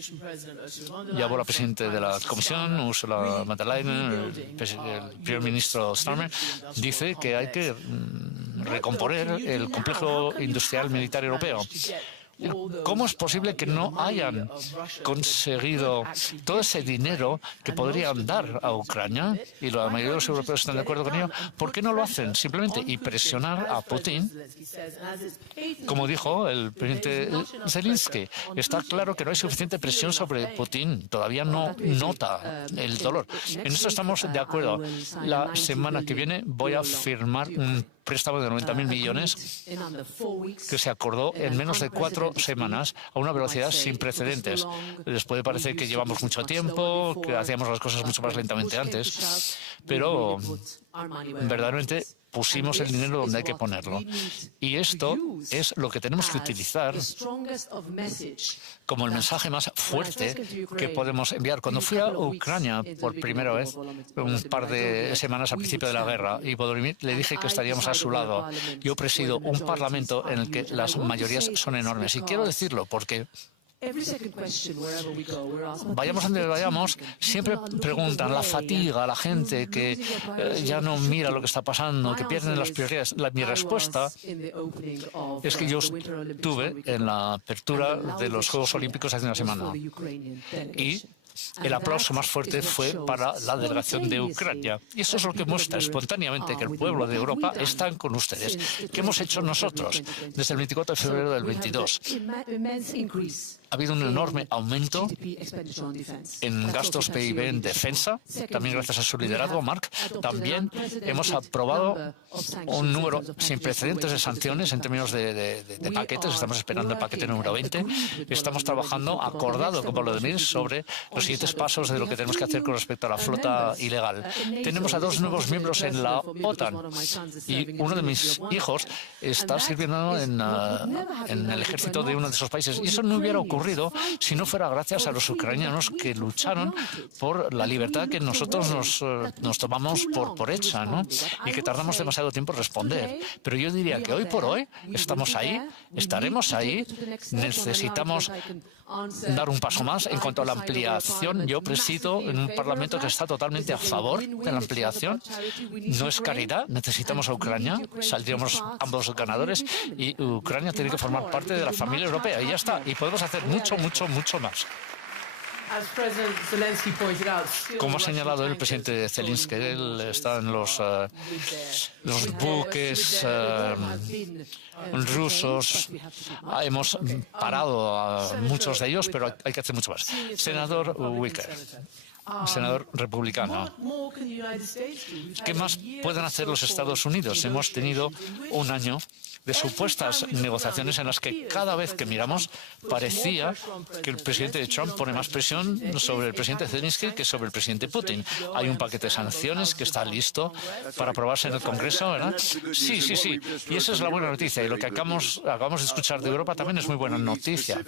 llamó la presidenta de la Comisión, Ursula von der Leyen, el primer ministro Starmer, dice que hay que recomponer el complejo industrial militar europeo. ¿Cómo es posible que no hayan conseguido todo ese dinero que podrían dar a Ucrania? Y la mayoría de los europeos están de acuerdo con ello. ¿Por qué no lo hacen? Simplemente y presionar a Putin. Como dijo el presidente Zelensky, está claro que no hay suficiente presión sobre Putin. Todavía no nota el dolor. En eso estamos de acuerdo. La semana que viene voy a firmar un préstamo de 90.000 millones que se acordó en menos de 4 semanas a una velocidad sin precedentes. Les puede parecer que llevamos mucho tiempo, que hacíamos las cosas mucho más lentamente antes, pero verdaderamente pusimos el dinero donde hay que ponerlo. Y esto es lo que tenemos que utilizar como el mensaje más fuerte que podemos enviar. Cuando fui a Ucrania por primera vez, un par de semanas al principio de la guerra, y Volodymyr le dije que estaríamos a su lado. Yo presido un parlamento en el que las mayorías son enormes. Y quiero decirlo porque vayamos donde vayamos, siempre preguntan la fatiga, la gente que ya no mira lo que está pasando, que pierden las prioridades. Mi respuesta es que yo estuve en la apertura de los Juegos Olímpicos hace una semana y el aplauso más fuerte fue para la delegación de Ucrania. Y eso es lo que muestra espontáneamente que el pueblo de Europa está con ustedes. ¿Qué hemos hecho nosotros desde el 24 de febrero del 22? Ha habido un enorme aumento en gastos PIB en defensa, también gracias a su liderazgo, Mark. También hemos aprobado un número sin precedentes de sanciones en términos de paquetes. Estamos esperando el paquete número 20. Estamos trabajando acordado con Volodymyr sobre los siguientes pasos de lo que tenemos que hacer con respecto a la flota ilegal. Tenemos a 2 nuevos miembros en la OTAN y uno de mis hijos está sirviendo en el ejército de uno de esos países. Y eso no hubiera ocurrido ocurrido si no fuera gracias a los ucranianos que lucharon por la libertad que nosotros nos tomamos por hecha, ¿no? Y que tardamos demasiado tiempo en responder. Pero yo diría que hoy por hoy estamos ahí, estaremos ahí, necesitamos dar un paso más en cuanto a la ampliación. Yo presido en un Parlamento que está totalmente a favor de la ampliación. No es caridad, necesitamos a Ucrania, saldríamos ambos ganadores y Ucrania tiene que formar parte de la familia europea y ya está. Y podemos hacer mucho, mucho, mucho más. Como ha señalado el presidente Zelensky, él está en los buques rusos. Hemos parado a muchos de ellos, pero hay que hacer mucho más. Senador Wicker, senador republicano. ¿Qué más pueden hacer los Estados Unidos? Hemos tenido un año de supuestas negociaciones en las que cada vez que miramos parecía que el presidente Trump pone más presión sobre el presidente Zelensky que sobre el presidente Putin. Hay un paquete de sanciones que está listo para aprobarse en el Congreso, ¿verdad? Sí. Y esa es la buena noticia. Y lo que acabamos de escuchar de Europa también es muy buena noticia.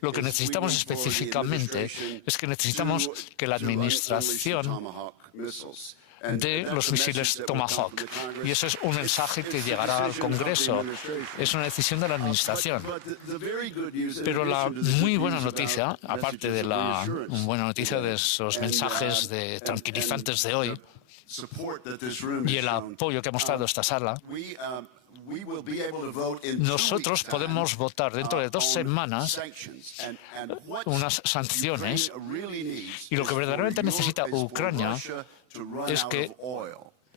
Lo que necesitamos específicamente es que necesitamos que la administración de los misiles Tomahawk. Y eso es un mensaje que llegará al Congreso. Es una decisión de la Administración. Pero la muy buena noticia, aparte de la buena noticia de esos mensajes tranquilizantes de hoy y el apoyo que ha mostrado esta sala, nosotros podemos votar dentro de 2 semanas unas sanciones y lo que verdaderamente necesita Ucrania es que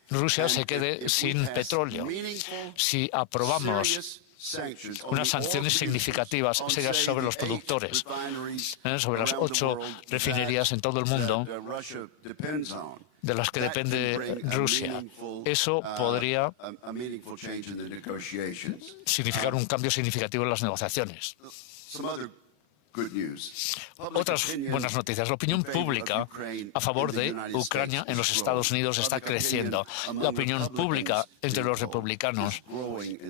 Rusia se quede sin petróleo. Si aprobamos unas sanciones significativas serias sobre los productores, sobre las 8 refinerías en todo el mundo de las que depende Rusia. Eso podría significar un cambio significativo en las negociaciones. Otras buenas noticias. La opinión pública a favor de Ucrania en los Estados Unidos está creciendo. La opinión pública entre los republicanos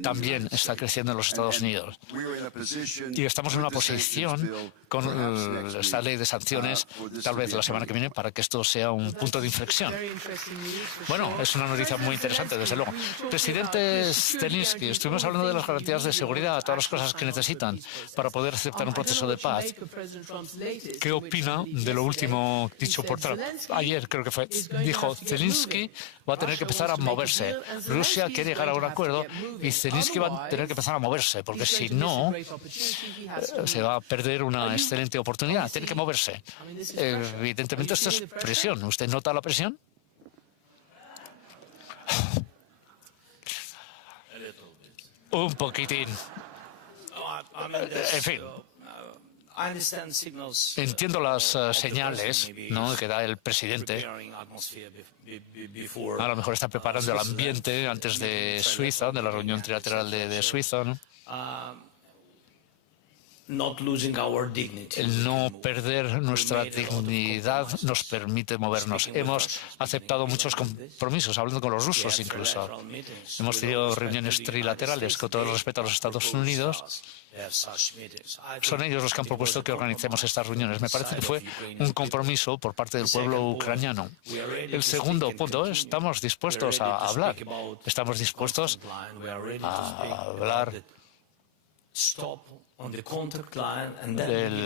también está creciendo en los Estados Unidos. Y estamos en una posición con esta ley de sanciones, tal vez la semana que viene, para que esto sea un punto de inflexión. Bueno, es una noticia muy interesante, desde luego. Presidente Zelensky, estuvimos hablando de las garantías de seguridad, todas las cosas que necesitan para poder aceptar un proceso de paz. ¿Qué opina de lo último dicho por Trump? Ayer creo que fue. Dijo, Zelensky va a tener que empezar a moverse. Rusia quiere llegar a un acuerdo y Zelensky va a tener que empezar a moverse, porque si no, se va a perder una excelente oportunidad. Tiene que moverse. Evidentemente esto es presión. ¿Usted nota la presión? Un poquitín. En fin. Entiendo las señales, ¿no?, que da el presidente. A lo mejor está preparando el ambiente antes de Suiza, de la reunión trilateral de Suiza, ¿no? El no perder nuestra dignidad nos permite movernos. Hemos aceptado muchos compromisos, hablando con los rusos incluso. Hemos tenido reuniones trilaterales con todo el respeto a los Estados Unidos. Son ellos los que han propuesto que organicemos estas reuniones. Me parece que fue un compromiso por parte del pueblo ucraniano. El segundo punto, estamos dispuestos a hablar. Estamos dispuestos a hablar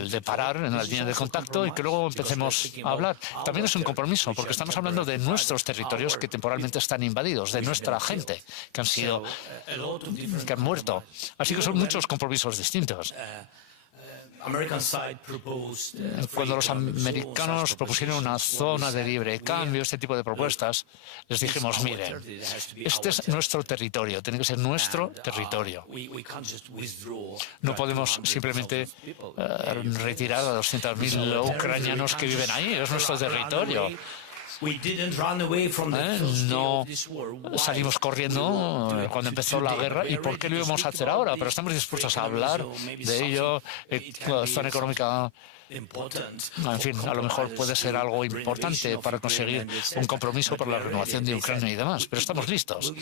de parar en la línea de contacto y que luego empecemos a hablar. También es un compromiso, porque estamos hablando de nuestros territorios que temporalmente están invadidos, de nuestra gente que han muerto. Así que son muchos compromisos distintos. Cuando los americanos propusieron una zona de libre cambio, este tipo de propuestas, les dijimos, miren, este es nuestro territorio, tiene que ser nuestro territorio. No podemos simplemente retirar a 200.000 ucranianos que viven ahí, es nuestro territorio. No salimos corriendo cuando empezó la guerra. ¿Y por qué lo íbamos a hacer ahora? Pero estamos dispuestos a hablar de ello. La zona económica En fin, a lo mejor puede ser algo importante para conseguir un compromiso por la renovación de Ucrania y demás, pero estamos listos.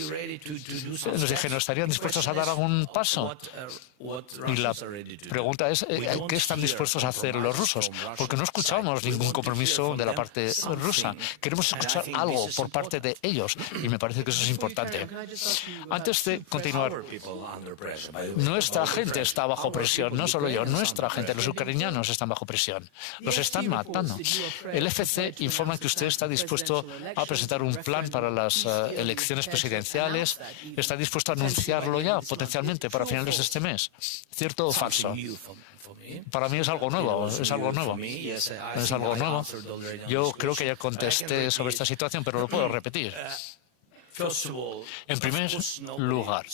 Nos dijeron, ¿estarían dispuestos a dar algún paso? Y la pregunta es, ¿qué están dispuestos a hacer los rusos? Porque no escuchamos ningún compromiso de la parte rusa. Queremos escuchar algo por parte de ellos y me parece que eso es importante. Antes de continuar, nuestra gente está bajo presión, no solo yo, nuestra gente, los ucranianos están bajo presión. Los están matando. El FC informa que usted está dispuesto a presentar un plan para las elecciones presidenciales. ¿Está dispuesto a anunciarlo ya, potencialmente, para finales de este mes? ¿Cierto o falso? Para mí es algo nuevo, es algo nuevo. Es algo nuevo. Yo creo que ya contesté sobre esta situación, pero lo puedo repetir. En primer lugar,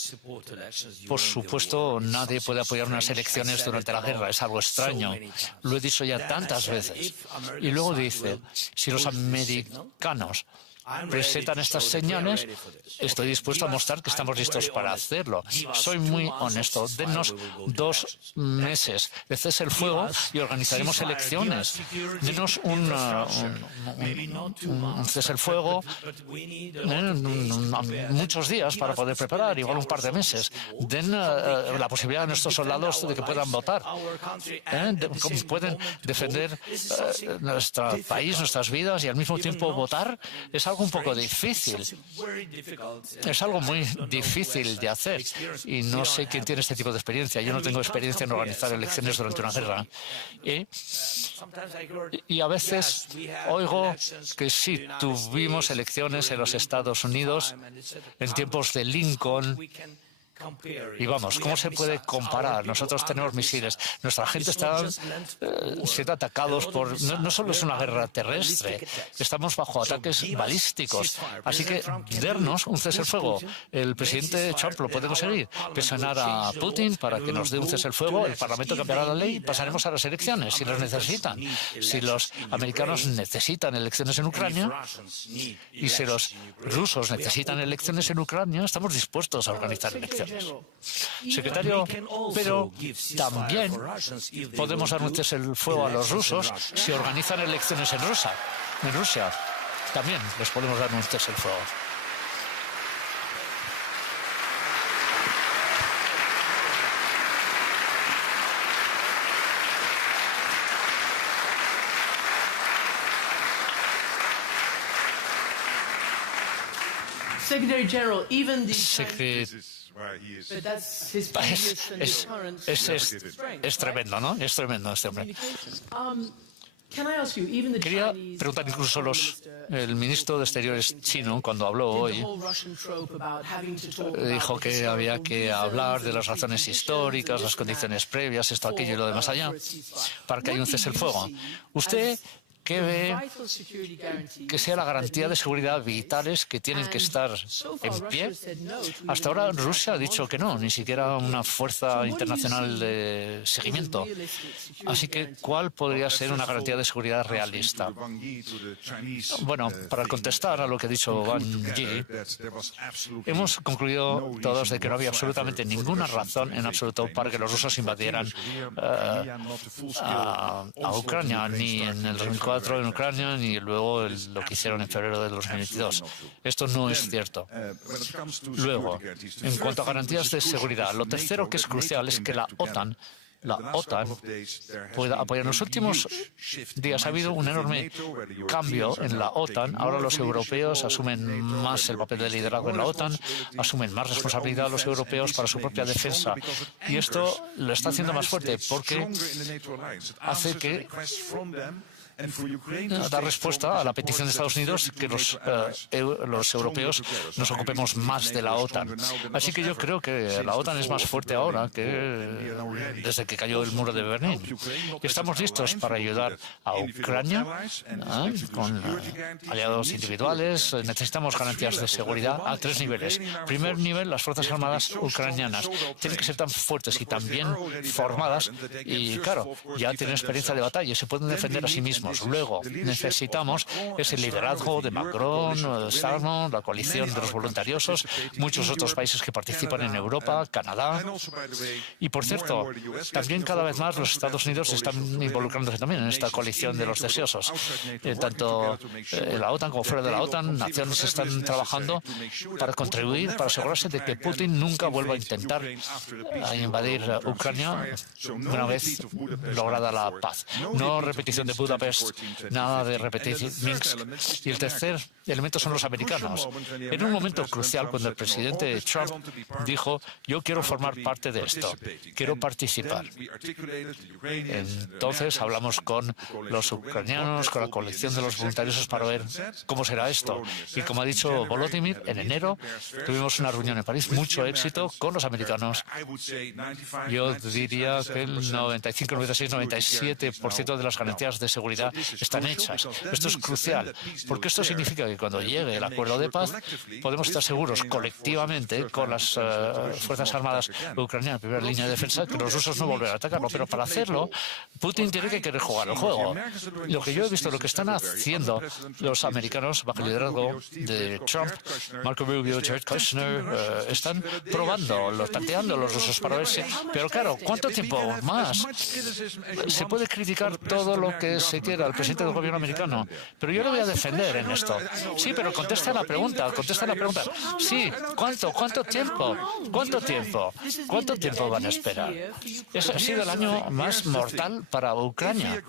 por supuesto, nadie puede apoyar unas elecciones durante la guerra. Es algo extraño. Lo he dicho ya tantas veces. Y luego dice, si los americanos presentan estas señales, estoy dispuesto a mostrar que estamos listos para hacerlo. Soy muy honesto. Dennos 2 meses de cese el fuego y organizaremos elecciones. Denos un cese el fuego, muchos días para poder preparar, igual un par de meses. Den la posibilidad a nuestros soldados de que puedan votar. Pueden defender nuestro país, nuestras vidas y al mismo tiempo votar. Es algo un poco difícil. Es algo muy difícil de hacer y no sé quién tiene este tipo de experiencia. Yo no tengo experiencia en organizar elecciones durante una guerra. Y a veces oigo que sí, tuvimos elecciones en los Estados Unidos en tiempos de Lincoln. Y vamos, ¿cómo se puede comparar? Nosotros tenemos misiles. Nuestra gente está siendo atacados por... No solo es una guerra terrestre, estamos bajo ataques balísticos. Así que darnos un cese el fuego. El presidente Trump lo puede conseguir. Presionar a Putin para que nos dé un cese el fuego. El Parlamento cambiará la ley y pasaremos a las elecciones si las necesitan. Si los americanos necesitan elecciones en Ucrania y si los rusos necesitan elecciones en Ucrania, estamos dispuestos a organizar elecciones. Secretario, pero también podemos dar un cese el fuego a los rusos si organizan elecciones en Rusia. También les podemos dar un cese el fuego. Secretary General, even the Es tremendo, ¿no? Es tremendo este hombre. Quería preguntar incluso el ministro de Exteriores chino, cuando habló hoy, dijo que había que hablar de las razones históricas, las condiciones previas, esto, aquello y lo demás allá, para que haya un cese el fuego. ¿Usted qué ve que sea la garantía de seguridad vitales que tienen que estar en pie? Hasta ahora Rusia ha dicho que no, ni siquiera una fuerza internacional de seguimiento. Así que, ¿cuál podría ser una garantía de seguridad realista? Bueno, para contestar a lo que ha dicho Wang Yi, hemos concluido todos de que no había absolutamente ninguna razón en absoluto para que los rusos invadieran a Ucrania, ni en el 2004 en Ucrania, ni luego lo que hicieron en febrero de 2022. Esto no es cierto. Luego, en cuanto a garantías de seguridad, lo tercero que es crucial es que la OTAN pueda apoyar. En los últimos días ha habido un enorme cambio en la OTAN. Ahora los europeos asumen más el papel de liderazgo en la OTAN, asumen más responsabilidad los europeos para su propia defensa. Y esto lo está haciendo más fuerte porque hace que da respuesta a la petición de Estados Unidos que los europeos nos ocupemos más de la OTAN. Así que yo creo que la OTAN es más fuerte ahora que desde que cayó el muro de Berlín. Estamos listos para ayudar a Ucrania con aliados individuales. Necesitamos garantías de seguridad a 3 niveles. Primer nivel, las Fuerzas Armadas ucranianas tienen que ser tan fuertes y tan bien formadas y, claro, ya tienen experiencia de batalla y se pueden defender a sí mismos. mismos. Luego necesitamos ese liderazgo de Macron, Sarno, la coalición de los voluntariosos, muchos otros países que participan en Europa, Canadá. Y por cierto, también cada vez más los Estados Unidos están involucrándose también en esta coalición de los deseosos. Tanto en la OTAN como fuera de la OTAN, naciones están trabajando para contribuir, para asegurarse de que Putin nunca vuelva a intentar invadir Ucrania una vez lograda la paz. No repetición de Budapest, nada de repetir Minsk. Y el tercer elemento son los americanos. En un momento crucial, cuando el presidente Trump dijo: yo quiero formar parte de esto, quiero participar. Entonces hablamos con los ucranianos, con la coalición de los voluntarios para ver cómo será esto. Y como ha dicho Volodymyr, en enero tuvimos una reunión en París, mucho éxito con los americanos. Yo diría que el 95, 96, 97% de las garantías de seguridad están hechas. Esto es crucial, porque esto significa que cuando llegue el acuerdo de paz podemos estar seguros colectivamente con las Fuerzas Armadas ucranianas, primera línea de defensa, que los rusos no volverán a atacarlo. Pero para hacerlo, Putin tiene que querer jugar el juego. Lo que yo he visto, lo que están haciendo los americanos bajo el liderazgo de Trump, Marco Rubio, Jared Kushner, están probando, tanteando a los rusos para ver si... Pero claro, ¿cuánto tiempo más? Se puede criticar todo lo que se quiera al presidente del gobierno americano, pero yo le voy a defender en esto. Sí, pero contesta la pregunta, Sí, ¿cuánto tiempo? ¿Cuánto tiempo? ¿Cuánto tiempo van a esperar? Ese ha sido el año más mortal para Ucrania.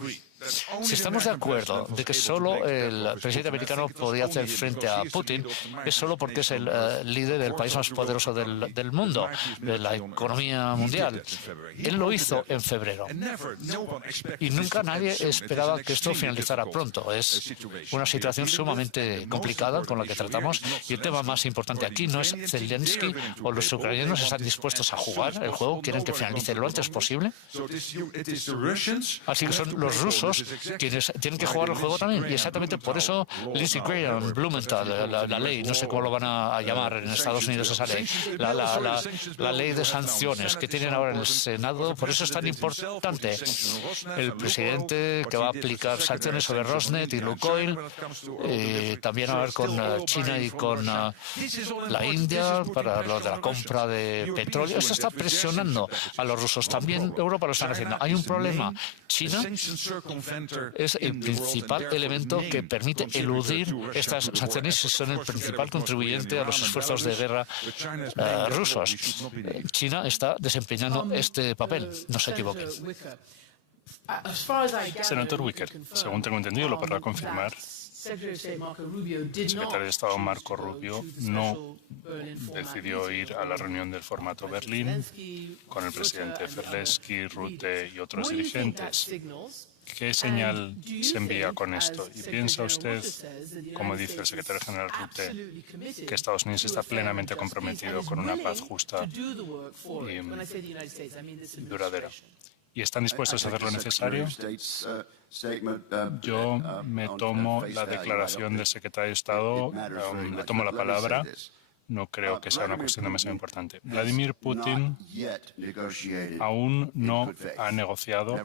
Si estamos de acuerdo de que solo el presidente americano podía hacer frente a Putin, es solo porque es el líder del país más poderoso del mundo, de la economía mundial. Él lo hizo en febrero. Y nunca nadie esperaba que esto finalizara pronto. Es una situación sumamente complicada con la que tratamos. Y el tema más importante aquí no es Zelensky o los ucranianos están dispuestos a jugar el juego, quieren que finalice lo antes posible. Así que son los rusos quienes tienen que jugar el juego también. Y exactamente por eso Lindsey Graham, Blumenthal, la ley, no sé cómo lo van a llamar en Estados Unidos esa ley, la ley de sanciones que tienen ahora en el Senado, por eso es tan importante. El presidente que va a aplicar sanciones sobre Rosneft y Lukoil, también a ver con China y con la India para lo de la compra de petróleo. Esto está presionando a los rusos. También Europa lo está haciendo. Hay un problema. China es el principal elemento que permite eludir estas sanciones y son el principal contribuyente a los esfuerzos de guerra rusos. China está desempeñando este papel, no se equivoquen. Senador Wicker, según tengo entendido, lo podrá confirmar. El secretario de Estado Marco Rubio no decidió ir a la reunión del formato Berlín con el presidente Zelensky, Rutte y otros dirigentes. ¿Qué señal se envía con esto? ¿Y piensa usted, como dice el secretario general Rutte, que Estados Unidos está plenamente comprometido con una paz justa y duradera? ¿Y están dispuestos a hacer lo necesario? Yo me tomo la declaración del secretario de Estado, le tomo la palabra. No creo que sea una cuestión demasiado importante. Vladimir Putin aún no ha negociado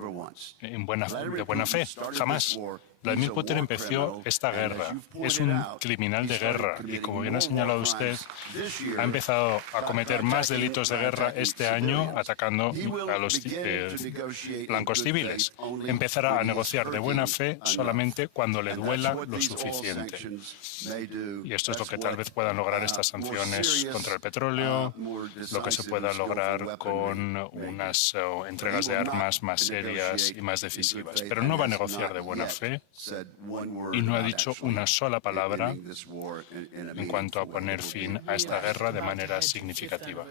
de buena fe, jamás. Vladimir Putin empezó esta guerra. Es un criminal de guerra y, como bien ha señalado usted, ha empezado a cometer más delitos de guerra este año atacando a los blancos civiles. Empezará a negociar de buena fe solamente cuando le duela lo suficiente. Y esto es lo que tal vez puedan lograr estas sanciones contra el petróleo, lo que se pueda lograr con unas entregas de armas más serias y más decisivas. Pero no va a negociar de buena fe y no ha dicho una sola palabra en cuanto a poner fin a esta guerra de manera significativa.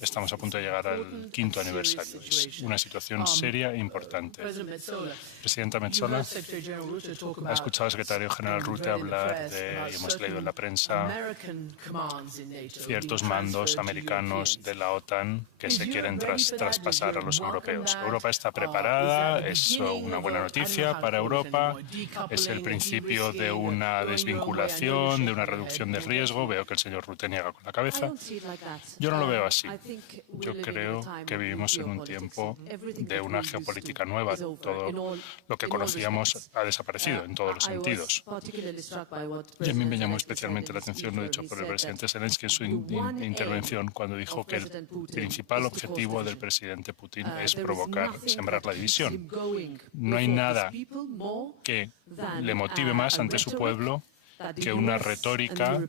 Estamos a punto de llegar al 5º aniversario. Es una situación seria e importante. Presidenta Metsola, ha escuchado al secretario general Rutte hablar de, y hemos leído en la prensa, ciertos mandos americanos de la OTAN que se quieren traspasar a los europeos. Europa está preparada, es una buena noticia para Europa es el principio de una desvinculación, de una reducción del riesgo. Veo que el señor Rutte niega con la cabeza. Yo no lo veo así. Yo creo que vivimos en un tiempo de una geopolítica nueva. Todo lo que conocíamos ha desaparecido en todos los sentidos. Y a mí me llamó especialmente la atención lo dicho por el presidente Zelensky en su intervención cuando dijo que el principal objetivo del presidente Putin es sembrar la división. No hay nada que le motive más ante su pueblo que una retórica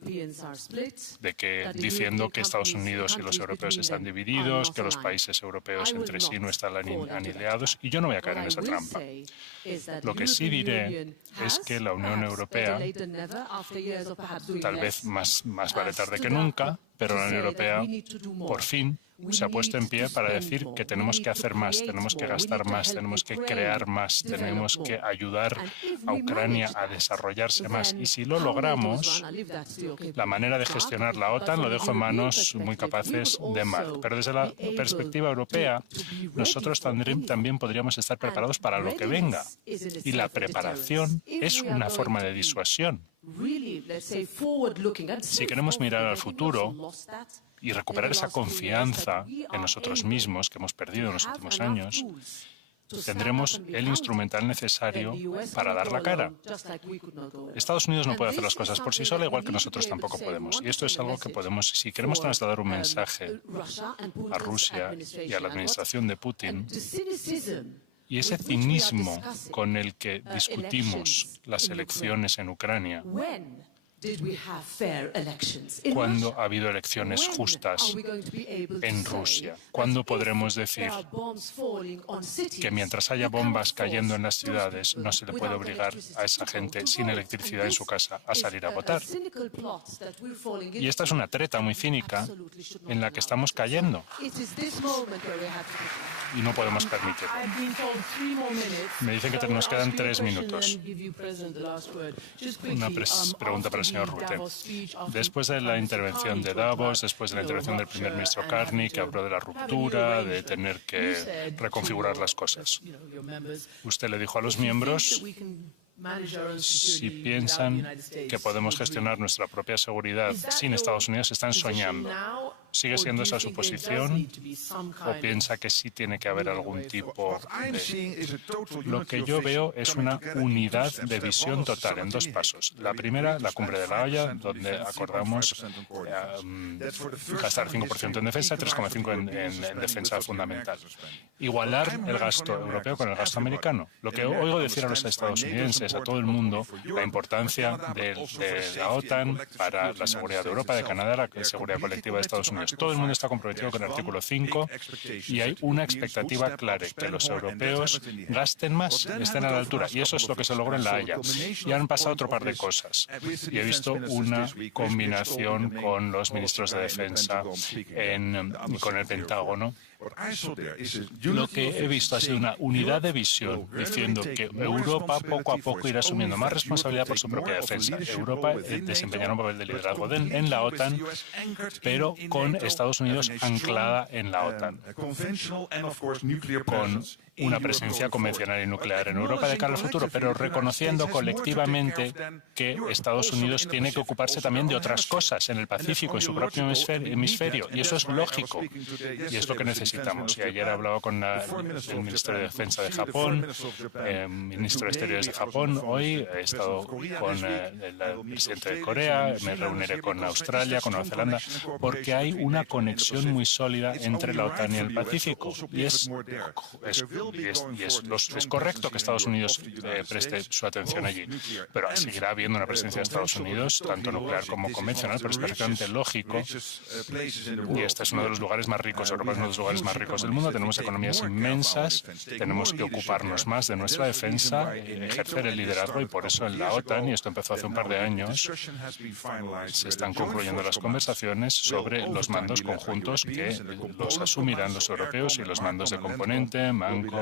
diciendo que Estados Unidos y los europeos están divididos, que los países europeos entre sí no están alineados, y yo no voy a caer en esa trampa. Lo que sí diré es que la Unión Europea, tal vez más vale tarde que nunca, pero la Unión Europea por fin se ha puesto en pie para decir que tenemos que hacer más, tenemos que gastar más, tenemos que crear más, tenemos que ayudar a Ucrania a desarrollarse más. Y si lo logramos, la manera de gestionar la OTAN lo dejo en manos muy capaces de Mark. Pero desde la perspectiva europea, nosotros también podríamos estar preparados para lo que venga. Y la preparación es una forma de disuasión. Si queremos mirar al futuro y recuperar esa confianza en nosotros mismos que hemos perdido en los últimos años, tendremos el instrumental necesario para dar la cara. Estados Unidos no puede hacer las cosas por sí sola, igual que nosotros tampoco podemos. Y esto es algo que podemos, si queremos trasladar un mensaje a Rusia y a la administración de Putin, y ese cinismo con el que discutimos las elecciones en Ucrania, ¿cuándo ha habido elecciones justas en Rusia? ¿Cuándo podremos decir que mientras haya bombas cayendo en las ciudades no se le puede obligar a esa gente sin electricidad en su casa a salir a votar? Y esta es una treta muy cínica en la que estamos cayendo y no podemos permitirlo. Me dicen que nos quedan 3 minutos. Una pregunta para el señor Rutte. Después de la intervención de Davos, después de la intervención del primer ministro Carney, que habló de la ruptura, de tener que reconfigurar las cosas, usted le dijo a los miembros, si piensan que podemos gestionar nuestra propia seguridad sin Estados Unidos, están soñando. ¿Sigue siendo esa su posición o piensa que sí tiene que haber algún tipo de...? Lo que yo veo es una unidad de visión total en 2 pasos. La primera, la cumbre de La Haya, donde acordamos gastar 5% en defensa y 3,5% en defensa fundamental. Igualar el gasto europeo con el gasto americano. Lo que oigo decir a los estadounidenses, a todo el mundo, la importancia de la OTAN para la seguridad de Europa, de Canadá, la seguridad colectiva de Estados Unidos. Todo el mundo está comprometido con el artículo 5 y hay una expectativa clara, que los europeos gasten más, estén a la altura. Y eso es lo que se logró en La Haya. Y han pasado otro par de cosas. Y he visto una combinación con los ministros de defensa con el Pentágono. Lo que he visto ha sido una unidad de visión diciendo que Europa poco a poco irá asumiendo más responsabilidad por su propia defensa. Europa desempeñará un papel de liderazgo en la OTAN, pero con Estados Unidos anclada en la OTAN, con una presencia convencional y nuclear en Europa de cara al futuro, pero reconociendo colectivamente que Estados Unidos tiene que ocuparse también de otras cosas en el Pacífico, en su propio hemisferio, y eso es lógico, y es lo que necesitamos. Y ayer he hablado con el Ministerio de Defensa de Japón, el Ministro de Exteriores de Japón, hoy he estado con el presidente de Corea, me reuniré con Australia, con Nueva Zelanda, porque hay una conexión muy sólida entre la OTAN y el Pacífico, y es correcto que Estados Unidos preste su atención allí, pero seguirá habiendo una presencia de Estados Unidos, tanto nuclear como convencional, pero es perfectamente lógico, y este es uno de los lugares más ricos, Europa es uno de los lugares más ricos del mundo, tenemos economías inmensas, tenemos que ocuparnos más de nuestra defensa, ejercer el liderazgo, y por eso en la OTAN, y esto empezó hace un par de años, se están concluyendo las conversaciones sobre los mandos conjuntos que los asumirán los europeos y los mandos de componente, manco,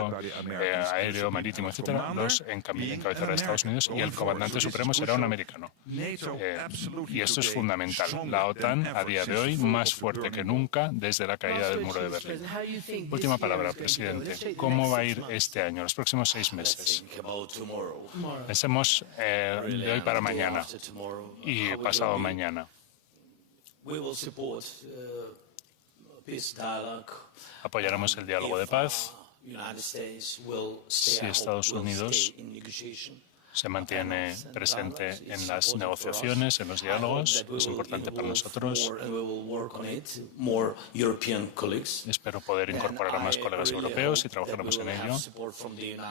aéreo, marítimo, etcétera, los encabezará Estados Unidos y el comandante supremo será un americano. Y esto es fundamental. La OTAN, a día de hoy, más fuerte que nunca desde la caída del muro de Berlín. how do you think this Última year palabra, is going to go? presidente. Let's take the ¿Cómo next va a 6 ir months. este año, los próximos 6 meses? Tomorrow. Pensemos de hoy para mañana y pasado mañana. Apoyaremos el diálogo de paz si Estados Unidos se mantiene presente en las negociaciones, en los diálogos. Es importante para nosotros. Espero poder incorporar a más colegas europeos y trabajaremos en ello.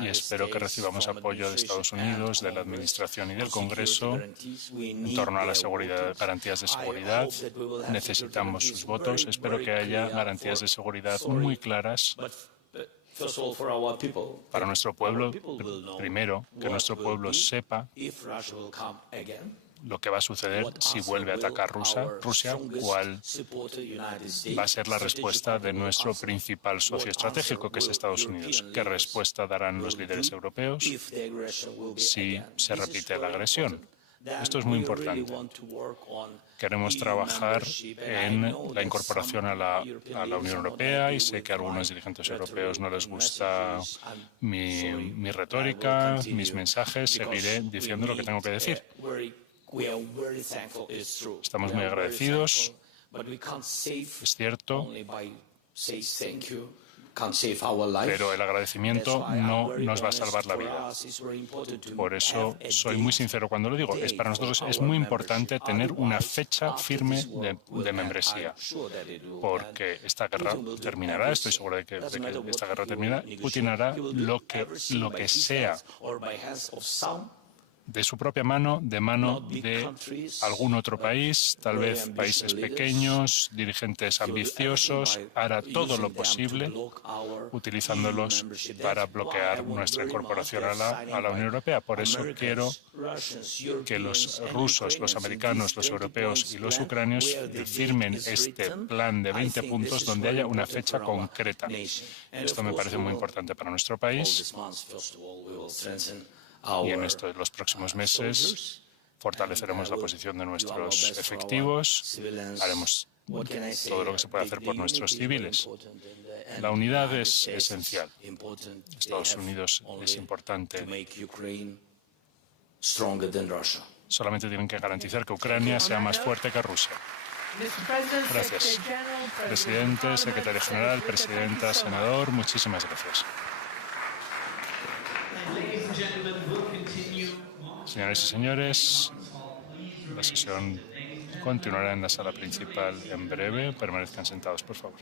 Y espero que recibamos apoyo de Estados Unidos, de la Administración y del Congreso en torno a la seguridad, garantías de seguridad. Necesitamos sus votos. Espero que haya garantías de seguridad muy claras para nuestro pueblo. Primero, que nuestro pueblo sepa lo que va a suceder si vuelve a atacar Rusia, cuál va a ser la respuesta de nuestro principal socio estratégico, que es Estados Unidos. ¿Qué respuesta darán los líderes europeos si se repite la agresión? Esto es muy importante. Queremos trabajar en la incorporación a la Unión Europea y sé que a algunos dirigentes europeos no les gusta mi retórica, mis mensajes. Seguiré diciendo lo que tengo que decir. Estamos muy agradecidos. Es cierto. Pero el agradecimiento no nos va a salvar la vida. Por eso soy muy sincero cuando lo digo. Para nosotros es muy importante tener una fecha firme de membresía, porque esta guerra terminará. Estoy seguro de que esta guerra terminará. Putin hará lo que sea de su propia mano, de mano de algún otro país, tal vez países pequeños, dirigentes ambiciosos, hará todo lo posible utilizándolos para bloquear nuestra incorporación a la Unión Europea. Por eso quiero que los rusos, los americanos, los europeos y los ucranianos firmen este plan de 20 puntos donde haya una fecha concreta. Esto me parece muy importante para nuestro país. Y en los próximos meses fortaleceremos la posición de nuestros efectivos, haremos todo lo que se puede hacer por nuestros civiles. La unidad es esencial. Estados Unidos es importante. Solamente tienen que garantizar que Ucrania sea más fuerte que Rusia. Gracias. Presidente, secretario general, presidenta, senador, muchísimas gracias. Señoras y señores, la sesión continuará en la sala principal en breve. Permanezcan sentados, por favor.